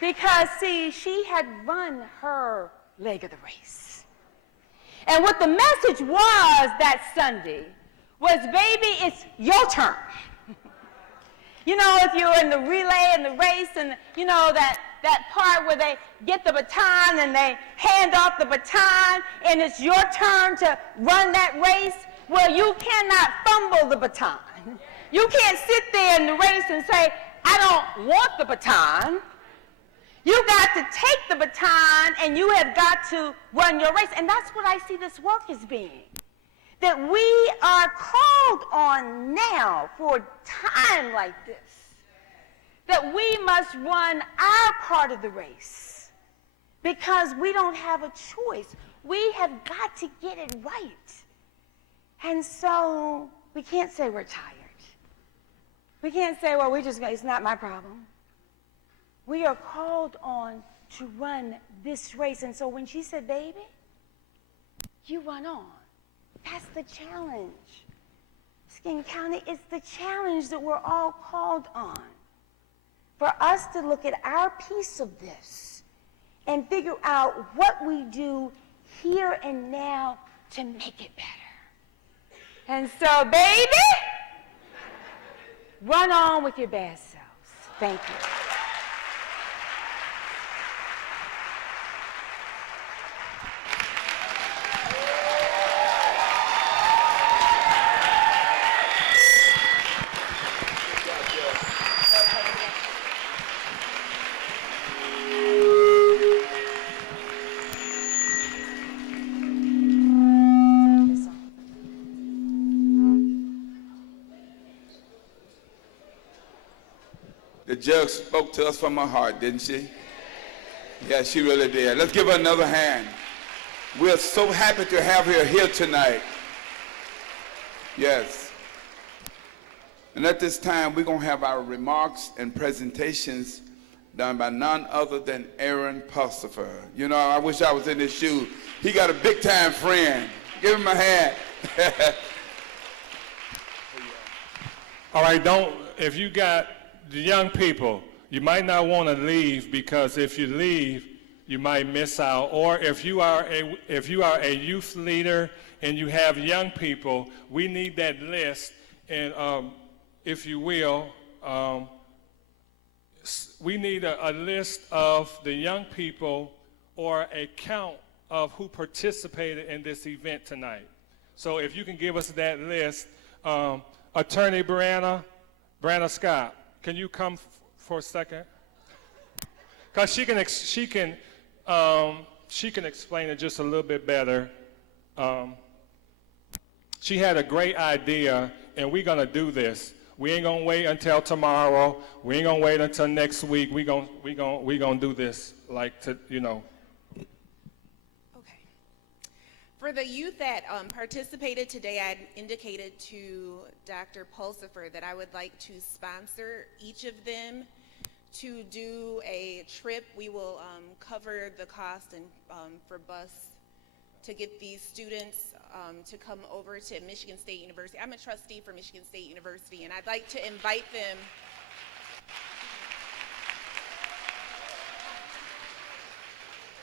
Because, see, she had run her leg of the race. And what the message was that Sunday was, baby, it's your turn. You know, if you're in the relay and the race and, you know, that part where they get the baton and they hand off the baton and it's your turn to run that race, well, you cannot fumble the baton. You can't sit there in the race and say, I don't want the baton. You got to take the baton and you have got to run your race. And that's what I see this work as being. That we are called on now for a time like this. That we must run our part of the race. Because we don't have a choice. We have got to get it right. And so we can't say we're tired. We can't say, well, it's not my problem. We are called on to run this race. And so when she said, baby, you run on. That's the challenge. Muskegon County, it's the challenge that we're all called on. For us to look at our piece of this and figure out what we do here and now to make it better. And so, baby, run on with your best selves. Thank you. judge spoke to us from her heart, didn't she? Yeah, she really did. Let's give her another hand. We're so happy to have her here tonight. Yes. And at this time, we're going to have our remarks and presentations done by none other than Aaron Pulsifer. You know, I wish I was in his shoes. He got a big-time friend. Give him a hand. All right, if you got the young people, you might not want to leave, because if you leave, you might miss out. Or if you are a youth leader and you have young people, we need that list. And if you will, we need a list of the young people or a count of who participated in this event tonight. So if you can give us that list, Attorney Brianna Scott, can you come for a second? Because she can explain it just a little bit better. She had a great idea, and we're gonna do this. We ain't gonna wait until tomorrow. We ain't gonna wait until next week. We gonna do this Okay. For the youth that participated today, I indicated to Dr. Pulsifer that I would like to sponsor each of them to do a trip. We will cover the cost and for bus to get these students to come over to Michigan State University. I'm a trustee for Michigan State University, and I'd like to invite them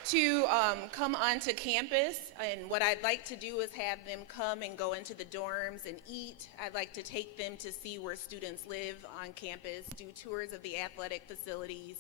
to come onto campus. And what I'd like to do is have them come and go into the dorms and eat. I'd like to take them to see where students live on campus, do tours of the athletic facilities,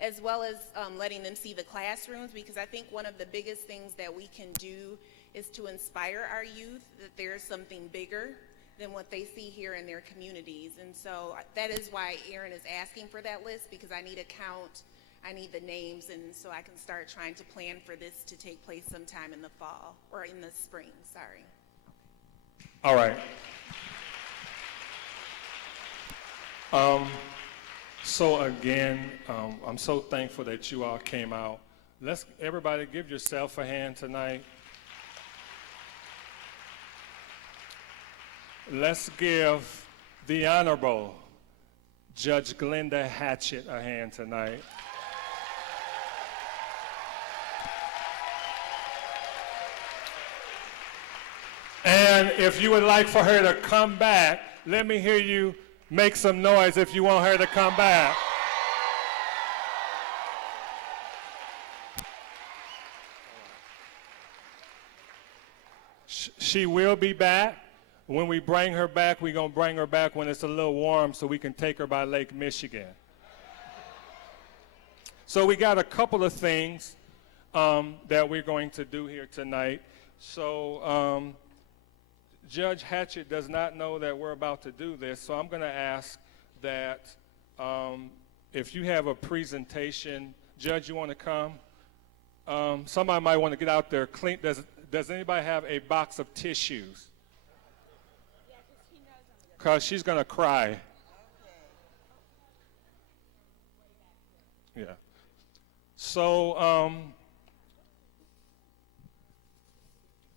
as well as letting them see the classrooms, because I think one of the biggest things that we can do is to inspire our youth that there's something bigger than what they see here in their communities. And so that is why Aaron is asking for that list, because I need a count, I need the names, and so I can start trying to plan for this to take place sometime in the fall, or in the spring, sorry. All right. So again, I'm so thankful that you all came out. Let's everybody give yourself a hand tonight. Let's give the Honorable Judge Glenda Haatchett a hand tonight. And if you would like for her to come back, let me hear you make some noise if you want her to come back. She will be back. When we bring her back, we're going to bring her back when it's a little warm so we can take her by Lake Michigan. So we got a couple of things that we're going to do here tonight. So Judge Haatchett does not know that we're about to do this, so I'm going to ask that if you have a presentation, Judge, you want to come? Somebody might want to get out there clean. Does anybody have a box of tissues? Because she's going to cry. Yeah. So,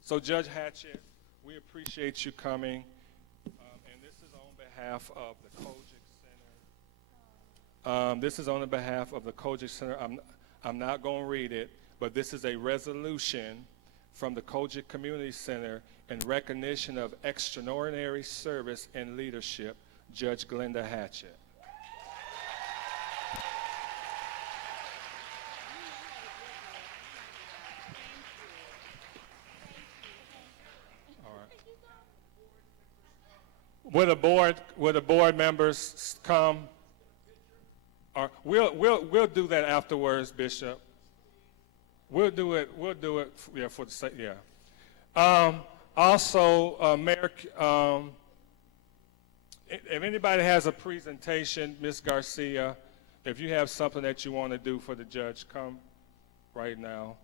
Judge Haatchett, we appreciate you coming. And this is on behalf of the Kojic Center. This is on behalf of the Kojic Center. I'm not going to read it, but this is a resolution from the Kojic Community Center in recognition of extraordinary service and leadership, Judge Glenda Haatchett. All right. Will the board members come? Or we'll do that afterwards, Bishop. We'll do it. Yeah, for the sake. Yeah. Also, Mayor, if anybody has a presentation, Ms. Garcia, if you have something that you want to do for the judge, come right now.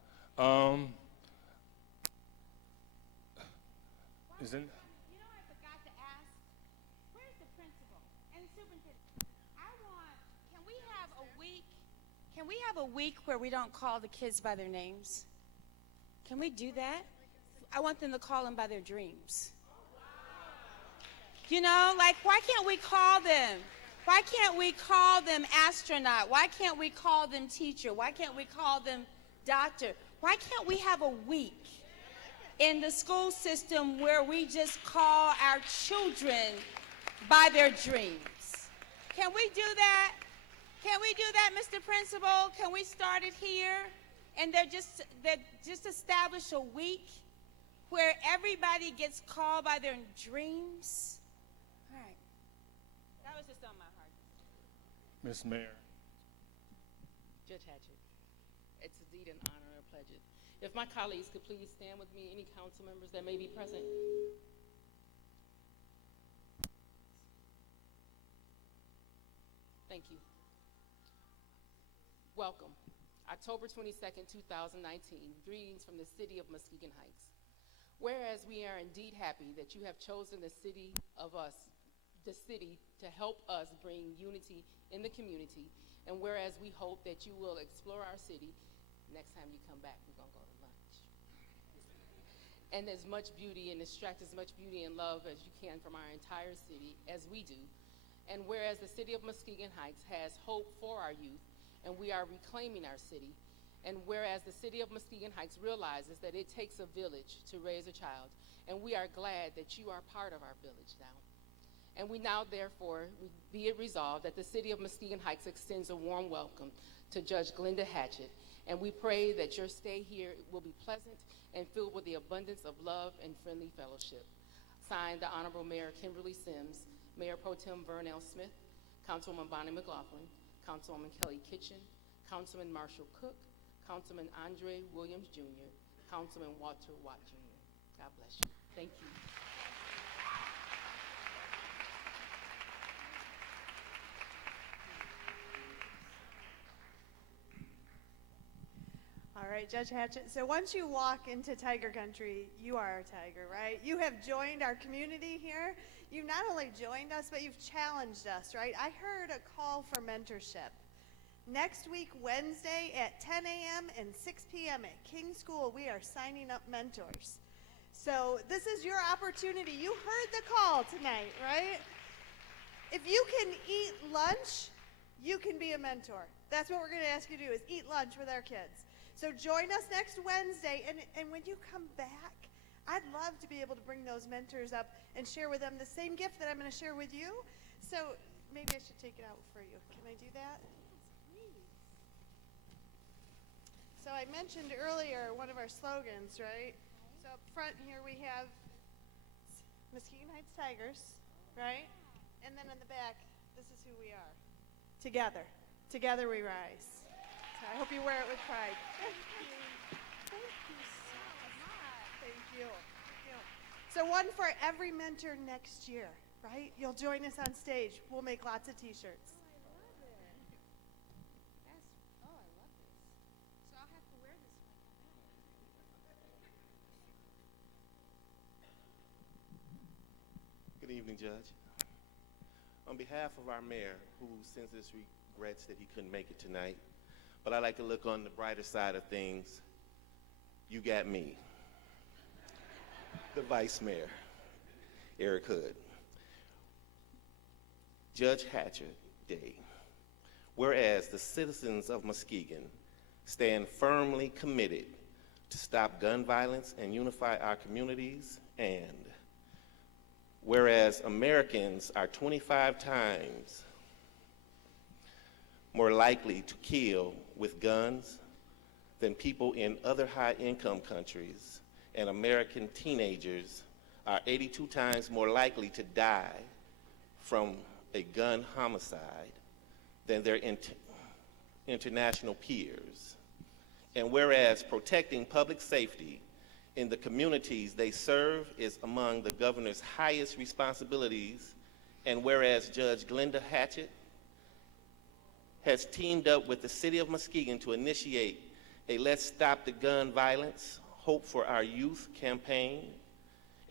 Isn't? You know, I forgot to ask, where's the principal and the superintendent? Can we Can we have a week where we don't call the kids by their names? Can we do that? I want them to call them by their dreams. You know, like, why can't we call them? Why can't we call them astronaut? Why can't we call them teacher? Why can't we call them doctor? Why can't we have a week in the school system where we just call our children by their dreams? Can we do that? Can we do that, Mr. Principal? Can we start it here? And they're just establish a week where everybody gets called by their dreams? All right. That was just on my heart. Ms. Mayor. Judge Haatchett, it's indeed an honor and a pleasure. If my colleagues could please stand with me, any council members that may be present. Thank you. Welcome. October 22nd, 2019. Greetings from the city of Muskegon Heights. Whereas we are indeed happy that you have chosen the city to help us bring unity in the community, and whereas we hope that you will explore our city, next time you come back, we're going to go to lunch. And as much beauty and extract as much beauty and love as you can from our entire city, as we do. And whereas the city of Muskegon Heights has hope for our youth, and we are reclaiming our city, and whereas the city of Muskegon Heights realizes that it takes a village to raise a child, and we are glad that you are part of our village now. And we now, therefore, be it resolved that the city of Muskegon Heights extends a warm welcome to Judge Glenda Haatchett, and we pray that your stay here will be pleasant and filled with the abundance of love and friendly fellowship. Signed, the Honorable Mayor Kimberly Sims, Mayor Pro Tem Vernell Smith, Councilwoman Bonnie McLaughlin, Councilwoman Kelly Kitchen, Councilman Marshall Cook, Councilman Andre Williams Jr., Councilman Walter Watt Jr. God bless you. Thank you. All right, Judge Haatchett. So once you walk into Tiger Country, you are a tiger, right? You have joined our community here. You've not only joined us, but you've challenged us, right? I heard a call for mentorship. Next week, Wednesday at 10 a.m. and 6 p.m. at King School, we are signing up mentors. So this is your opportunity. You heard the call tonight, right? If you can eat lunch, you can be a mentor. That's what we're going to ask you to do, is eat lunch with our kids. So join us next Wednesday, and when you come back, I'd love to be able to bring those mentors up and share with them the same gift that I'm going to share with you. So maybe I should take it out for you. Can I do that? So I mentioned earlier one of our slogans, right? So up front here we have Muskegon Heights Tigers, right? And then in the back, this is who we are. Together. Together we rise. So I hope you wear it with pride. Thank you. Thank you so much. Thank you. Thank you. So one for every mentor next year, right? You'll join us on stage. We'll make lots of t-shirts. Good evening, Judge. On behalf of our mayor, who sends his regrets that he couldn't make it tonight, but I like to look on the brighter side of things. You got me, the vice mayor, Eric Hood. Judge Haatchett Day. Whereas the citizens of Muskegon stand firmly committed to stop gun violence and unify our communities, and whereas Americans are 25 times more likely to kill with guns than people in other high-income countries, and American teenagers are 82 times more likely to die from a gun homicide than their international peers. And whereas protecting public safety in the communities they serve is among the governor's highest responsibilities, and whereas Judge Glenda Haatchett has teamed up with the city of Muskegon to initiate a Let's Stop the Gun Violence, Hope for Our Youth campaign,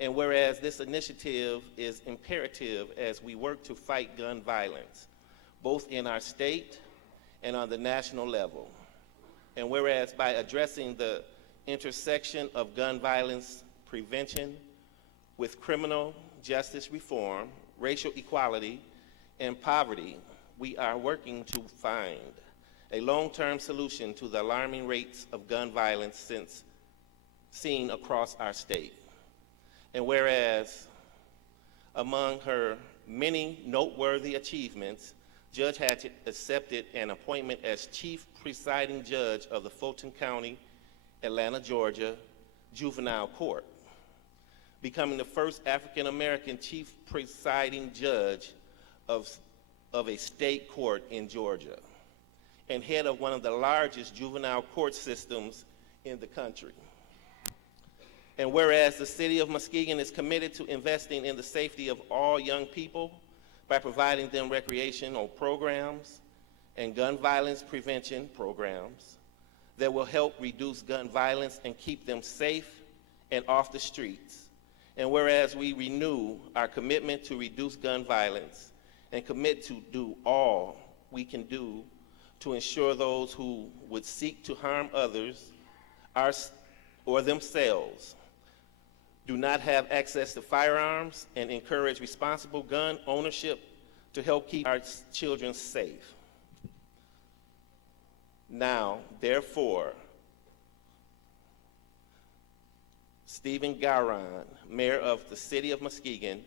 and whereas this initiative is imperative as we work to fight gun violence, both in our state and on the national level. And whereas by addressing the intersection of gun violence prevention with criminal justice reform, racial equality, and poverty, we are working to find a long-term solution to the alarming rates of gun violence seen across our state. And whereas among her many noteworthy achievements, Judge Haatchett accepted an appointment as Chief Presiding Judge of the Fulton County, Atlanta, Georgia Juvenile Court, becoming the first African-American Chief Presiding Judge of a state court in Georgia, and head of one of the largest juvenile court systems in the country. And whereas the city of Muskegon is committed to investing in the safety of all young people by providing them recreational programs and gun violence prevention programs that will help reduce gun violence and keep them safe and off the streets. And whereas we renew our commitment to reduce gun violence and commit to do all we can do to ensure those who would seek to harm others or themselves do not have access to firearms, and encourage responsible gun ownership to help keep our children safe. Now, therefore, Stephen Garon, Mayor of the City of Muskegon,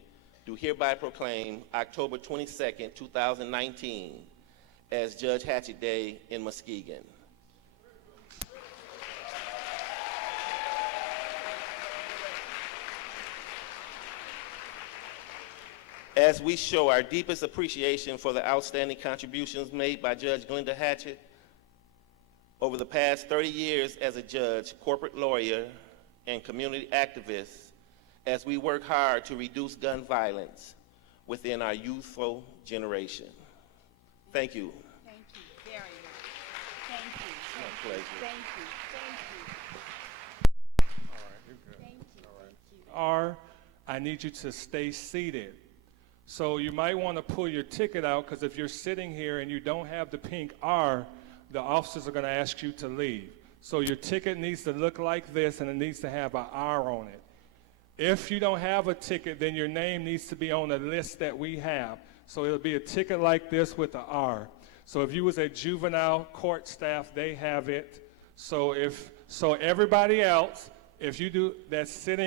do hereby proclaim October 22nd, 2019 as Judge Haatchett Day in Muskegon. As we show our deepest appreciation for the outstanding contributions made by Judge Glenda Haatchett over the past 30 years as a judge, corporate lawyer, and community activist, as we work hard to reduce gun violence within our youthful generation. Thank you. Thank you very much. Thank you. My pleasure. Thank you. Thank you. R, I need you to stay seated. So you might want to pull your ticket out, because if you're sitting here and you don't have the pink R, the officers are going to ask you to leave. So your ticket needs to look like this, and it needs to have an R on it. If you don't have a ticket, then your name needs to be on the list that we have. So it'll be a ticket like this with an R. So if you was a juvenile court staff, they have it. So everybody else, if you do that's sitting